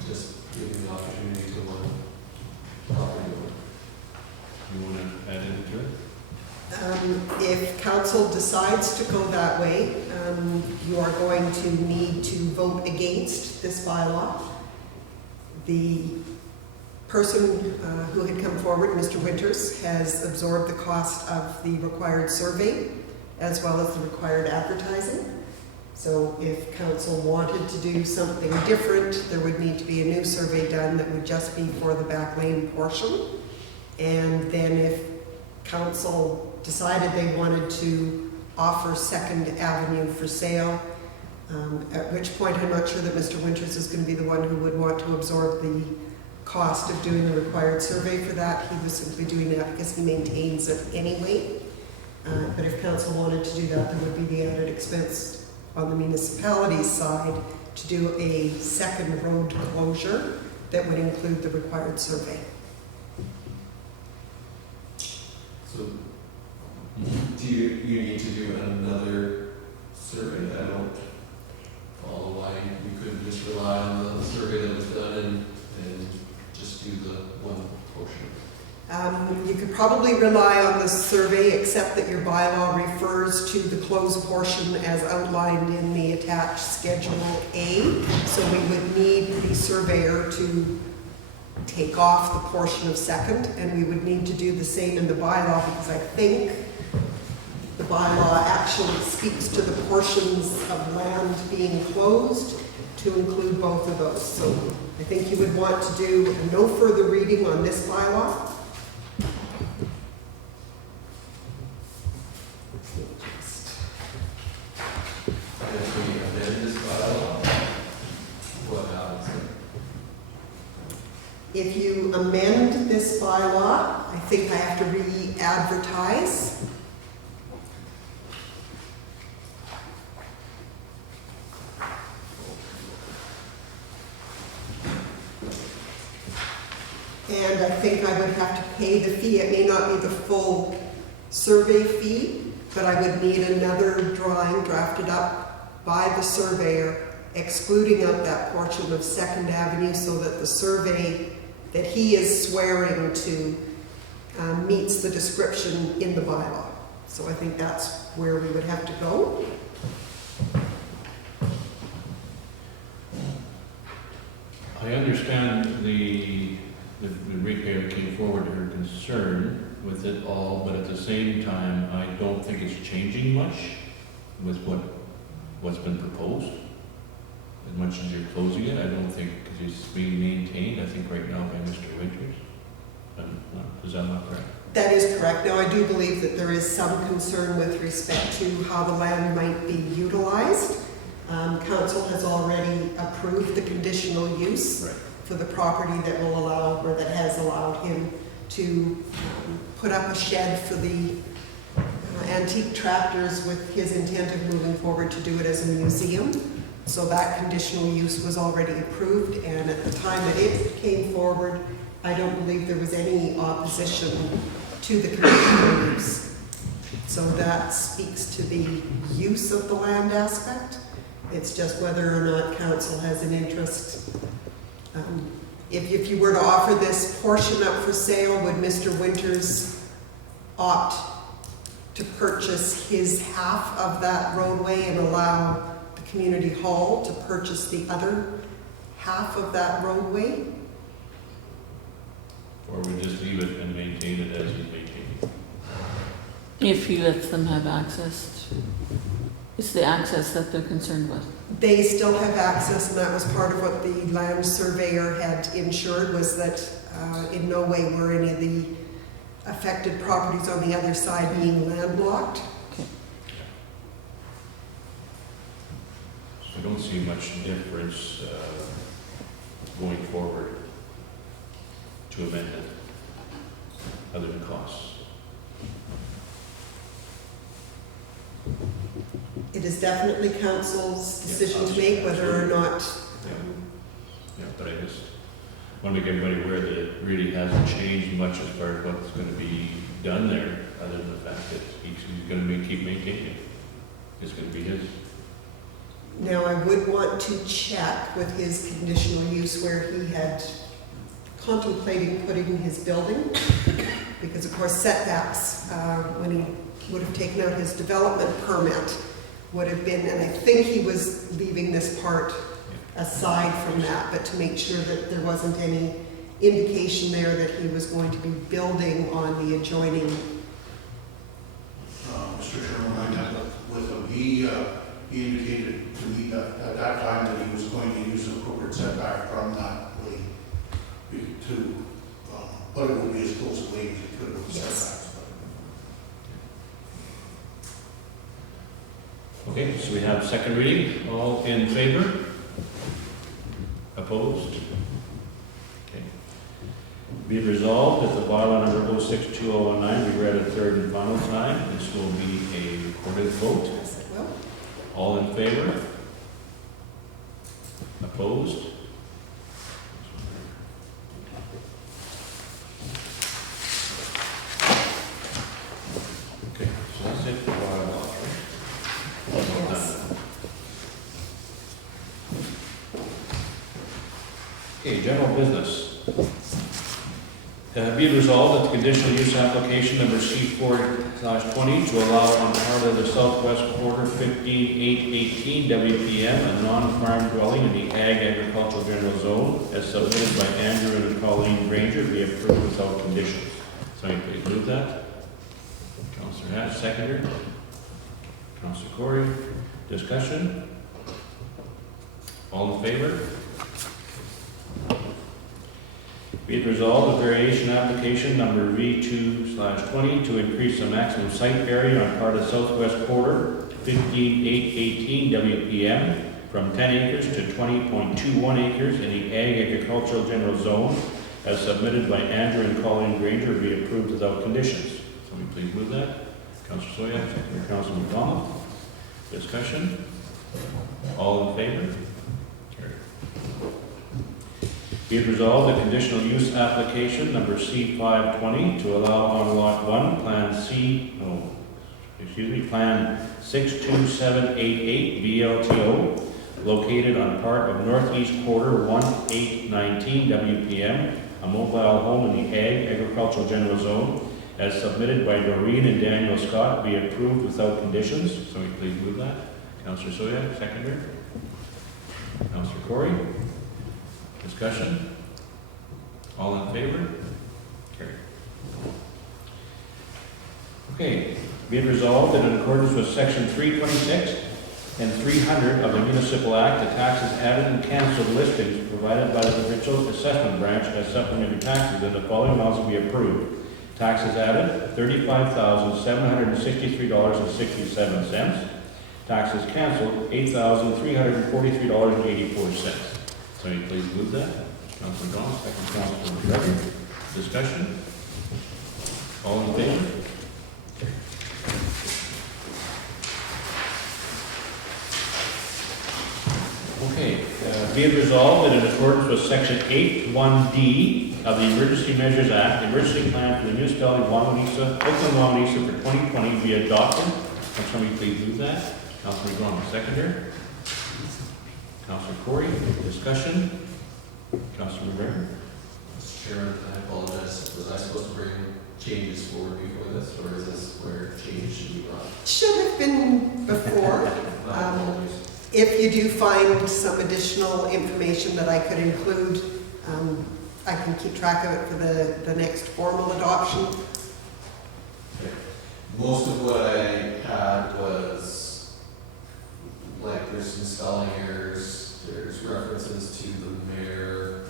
just giving the opportunity to one property owner. You want to add anything to it? If council decides to go that way, you are going to need to vote against this bylaw. The person who had come forward, Mr. Winters, has absorbed the cost of the required survey as well as the required advertising. So if council wanted to do something different, there would need to be a new survey done that would just be for the back lane portion. And then if council decided they wanted to offer Second Avenue for sale, at which point I'm not sure that Mr. Winters is going to be the one who would want to absorb the cost of doing the required survey for that. He was simply doing that because he maintains it anyway. But if council wanted to do that, there would be the added expense on the municipality's side to do a second road closure that would include the required survey. So do you need to do another survey? I don't follow why you couldn't just rely on the survey that was done and just do the one portion. You could probably rely on the survey, except that your bylaw refers to the closed portion as outlined in the attached Schedule A. So we would need the surveyor to take off the portion of Second, and we would need to do the same in the bylaw, because I think the bylaw actually speaks to the portions of land being closed to include both of those. So I think you would want to do no further reading on this bylaw. And if we amend this bylaw, what happens? If you amend this bylaw, I think I have to re-advertise. And I think I would have to pay the fee. It may not be the full survey fee, but I would need another drawing drafted up by the surveyor, excluding out that portion of Second Avenue so that the survey that he is swearing to meets the description in the bylaw. So I think that's where we would have to go. I understand the the ratepayer came forward to her concern with it all, but at the same time, I don't think it's changing much with what's been proposed. As much as you're closing it, I don't think, because it's being maintained, I think right now by Mr. Winters. Is that not correct? That is correct. Now, I do believe that there is some concern with respect to how the land might be utilized. Council has already approved the conditional use Right. for the property that will allow, or that has allowed him to put up a shed for the antique tractors with his intent of moving forward to do it as a museum. So that conditional use was already approved, and at the time that it came forward, I don't believe there was any opposition to the conditional use. So that speaks to the use of the land aspect. It's just whether or not council has an interest. If you were to offer this portion up for sale, would Mr. Winters opt to purchase his half of that roadway and allow the community hall to purchase the other half of that roadway? Or we just leave it and maintain it as it's maintained? If he lets them have access to, it's the access that they're concerned with. They still have access, and that was part of what the land surveyor had ensured, was that in no way were any of the affected properties on the other side being landlocked. So I don't see much difference going forward to amend it, other than costs. It is definitely council's decision to make whether or not. Yeah, but I just want to make everybody aware that it really hasn't changed much as far as what's going to be done there, other than the fact that he's going to keep maintaining it. It's going to be his. Now, I would want to check with his conditional use where he had contemplating putting his building, because of course setbacks, when he would have taken out his development permit, would have been, and I think he was leaving this part aside from that, but to make sure that there wasn't any indication there that he was going to be building on the adjoining. Mr. Chairman, I met with him. He indicated to me that at that time that he was going to use an appropriate setback from that way to, but it would be as close a way as it could with the Yes. setbacks. Okay, so we have second reading. All in favor? Opposed? Okay. Be it resolved that the bylaw number 062019 be read a third and final time. This will be a recorded vote. Yes, it will. All in favor? Opposed? Okay, so that's it for bylaws, right? All done. Okay, general business. Be it resolved that the conditional use application number C4/20 to allow on part of the southwest quarter 15818 WPM a non-farm dwelling in the Ag Agricultural General Zone as submitted by Andrew and Colleen Granger be approved without conditions. Somebody please move that. Councillor Hatch, seconder. Councillor Corey, discussion? All in favor? Be it resolved, the variation application number V2/20 to increase the maximum site area on part of southwest quarter 15818 WPM from 10 acres to 20.21 acres in the Ag Agricultural General Zone as submitted by Andrew and Colleen Granger be approved without conditions. Somebody please move that. Councillor Soya, second. Councillor McDonald. Discussion? All in favor? Carried. Be it resolved, the conditional use application number C520 to allow on lot 1, Plan 62788 VLTO, located on part of northeast quarter 1819 WPM, a mobile home in the Ag Agricultural General Zone, as submitted by Doreen and Daniel Scott, be approved without conditions. So we please move that. Councillor Soya, seconder. Councillor Corey. Discussion? All in favor? Carried. Okay, be it resolved that in accordance with section 326 and 300 of the Municipal Act, the taxes added and canceled listings provided by the Provincial Assessment Branch as supplementary taxes and the following amounts will be approved. Taxes added, $35,763.67. Taxes canceled, $8,343.84. Somebody please move that. Councilor John, second Councilor McGregor. Discussion? All in favor? Okay, be it resolved that in accordance with section 8(1)D of the Emergency Measures Act, the emergency plan for the Municipality of Wawanesa, Oakland-Wawanesa for 2020 be adopted. Can somebody please move that? Councilor McGraw, seconder. Councilor Corey, discussion. Councilor McGregor. Mr. Chairman, I apologize. Was I supposed to bring changes forward before this, or is this where changes should be brought? Should have been before. If you do find some additional information that I could include, I can keep track of it for the next formal adoption. Okay. Most of what I had was, like, there's some spelling errors, there's references to the mayor.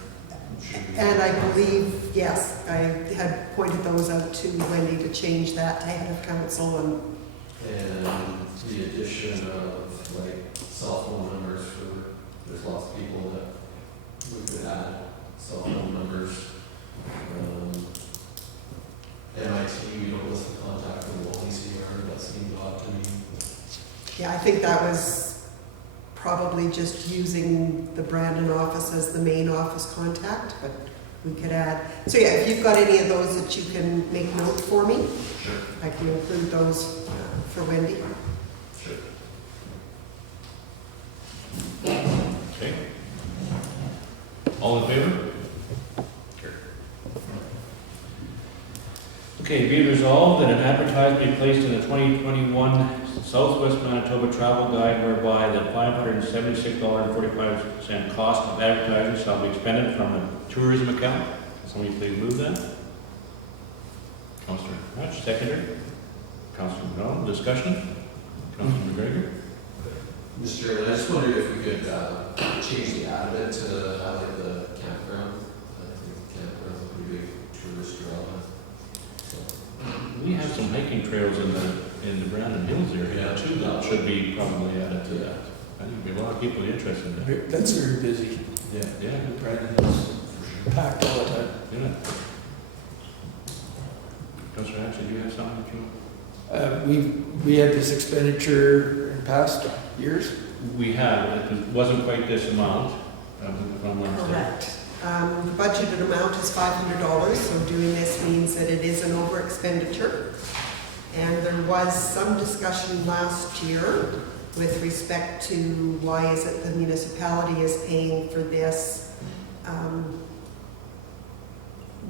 And I believe, yes, I had pointed those out to Wendy to change that to head of council and the addition of, like, cell phone numbers for, there's lots of people that we could add cell phone numbers. MIT, we don't list the contact for the Wawanesa yard, that seemed odd to me. yeah, I think that was probably just using the Brandon office as the main office contact, but we could add. So yeah, if you've got any of those that you can make note for me, Sure. I can include those for Wendy. Sure. Okay. All in favor? Okay, be it resolved that an advertisement be placed in the 2021 Southwest Manitoba Travel Guide whereby the $576.45 cost of advertising shall be expended from the tourism account. Somebody please move that. Councilor Hatch, seconder. Councilor McDonald, discussion. Councilor McGregor. Mr. Chairman, I just wondered if we could change the admin to highlight the campground. I think the campground's a pretty big tourist draw. So, We have some hiking trails in the Brandon Hills area Yeah. too that should be probably added to that. I think there'll be a lot of people interested in that. That's very busy. yeah, Yeah, Brandon is packed all the time. yeah. Councilor Hatch, do you have something that you? We had this expenditure in past years. We have, it wasn't quite this amount, if I'm not mistaken. Correct. The budgeted amount is $500, so doing this means that it is an over expenditure. And there was some discussion last year with respect to why is it the municipality is paying for this,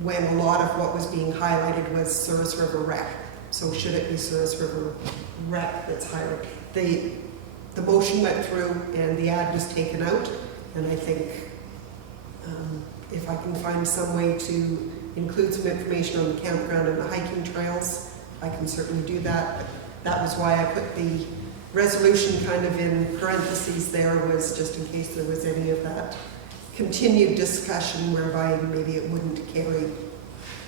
when a lot of what was being highlighted was Service River Rec. So should it be Service River Rec that's highlighted? The motion went through and the ad was taken out, and I think if I can find some way to include some information on the campground and the hiking trails, I can certainly do that. But that was why I put the resolution kind of in parentheses there, was just in case there was any of that continued discussion whereby maybe it wouldn't carry.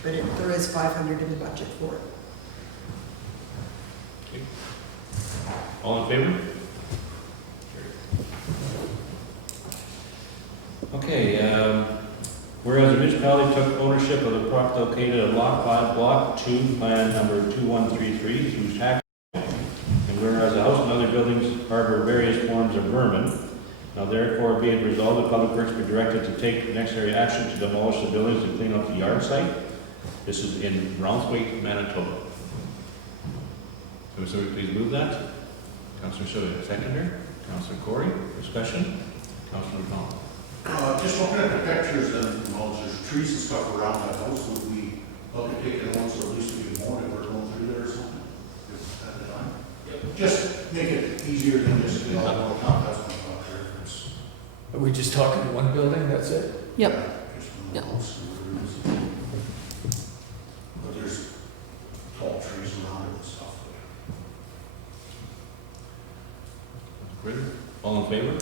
But there is $500 in the budget for it. Okay. All in favor? Okay, whereas the municipality took ownership of the property located at Lot 5, Block 2, Plan Number 2133 through tax, and whereas the house and other buildings harbor various forms of vermin, now therefore be it resolved that Public Works be directed to take necessary action to demolish the buildings and clean up the yard site. This is in Brownswaite, Manitoba. So would somebody please move that? Councilor Shuey, seconder. Councilor Corey, discussion. Councilor McDonald. Just looking at the pictures and, there's trees and stuff around that house, would we look at taking it on so at least we can mow it if we're going through there or something? At the time? Yep. Just make it easier than just, that's my thought there. Are we just talking one building, that's it? Yep. Yeah. But there's tall trees around it and stuff. Great. All in favor?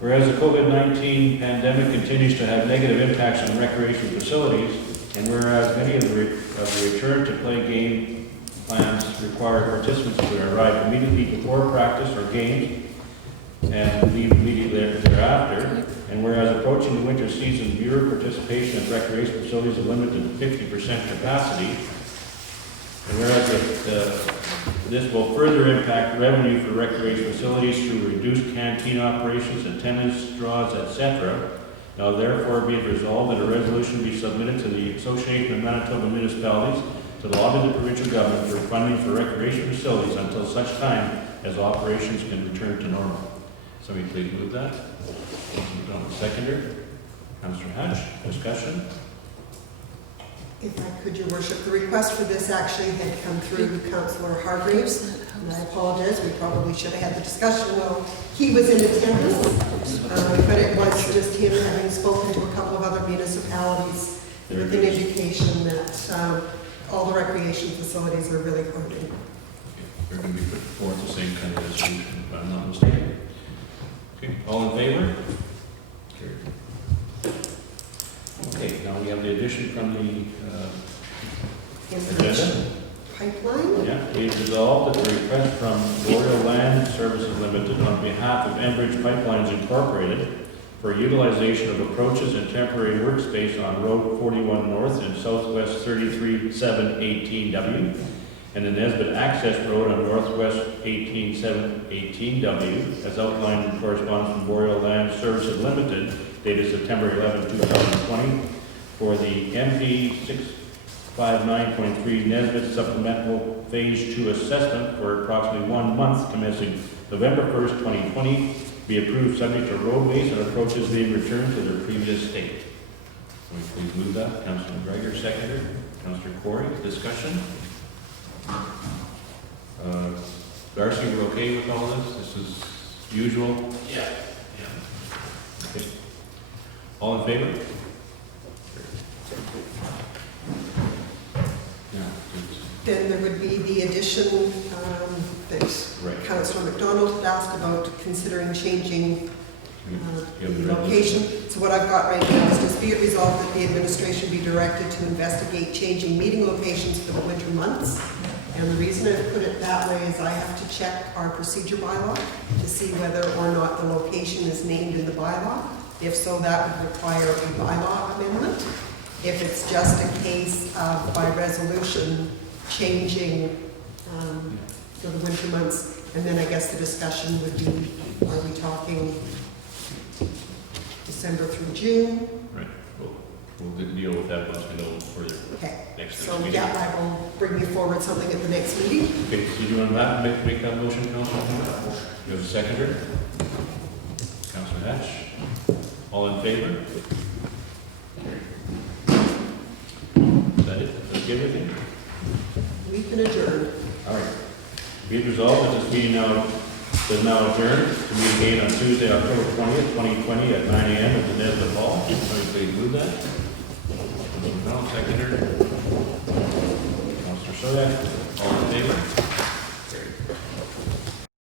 Whereas the COVID-19 pandemic continues to have negative impacts on recreation facilities, and whereas many of the return to play game plans require participants to arrive immediately before practice or games and leave immediately thereafter, and whereas approaching the winter season, viewer participation at recreation facilities is limited to 50% capacity, and whereas this will further impact revenue for recreation facilities through reduced canteen operations, attendance draws, etc. Now therefore be it resolved that a resolution be submitted to the Association of Manitoba Municipalities to lobby the provincial government for funding for recreation facilities until such time as operations can return to normal. Somebody please move that. Seconder. Councillor Hatch, discussion. If I could, Your Worship, the request for this actually had come through Councillor Hargraves, and I apologize, we probably should have had the discussion while he was in attendance, but it was just him having spoken to a couple of other municipalities within education that all the recreation facilities are really hurting. They're going to be put forth the same kind of resolution, if I'm not mistaken. Okay, all in favor? Carried. Okay, now we have the addition from the agenda. Pipeline? Yeah, we have resolved that the request from Boreal Land Services Limited on behalf of Enbridge Pipelines Incorporated for utilization of approaches and temporary workspace on Road 41 North and Southwest 33718W and the Nesbitt Access Road on Northwest 18718W as outlined in correspondence from Boreal Land Services Limited dated September 11, 2020 for the MP 659.3 Nesbitt Supplemental Phase 2 Assessment for approximately 1 month commencing November 1st, 2020 be approved subject to roadways and approaches being returned to their previous state. Will you please move that? Councillor McGregor, seconder. Councillor Corey, discussion. Darcy, we're okay with all this? This is usual? Yeah. Okay. All in favor? Yeah. Then there would be the addition that Right. Councillor McDonald had asked about considering changing You have the location. So what I've got right now is just be it resolved that the administration be directed to investigate changing meeting locations for the winter months. And the reason I've put it that way is I have to check our procedure bylaw to see whether or not the location is named in the bylaw. If so, that would require a bylaw amendment. If it's just a case of by resolution changing for the winter months, and then I guess the discussion would be, are we talking December through June? Right. We'll deal with that once we know further. Okay, Next so meeting. yeah, I will bring you forward something at the next meeting. Okay, so you want to make that motion, Councillor? You have a seconder? Councillor Hatch? All in favor? Is that it? Okay, everything? We can adjourn. All right. Be it resolved that this meeting is now adjourned to meet again on Tuesday, October 20th, 2020 at 9 a.m. at the Nesbitt Hall. Somebody please move that. Now, seconder. Councillor Sodak. All in favor?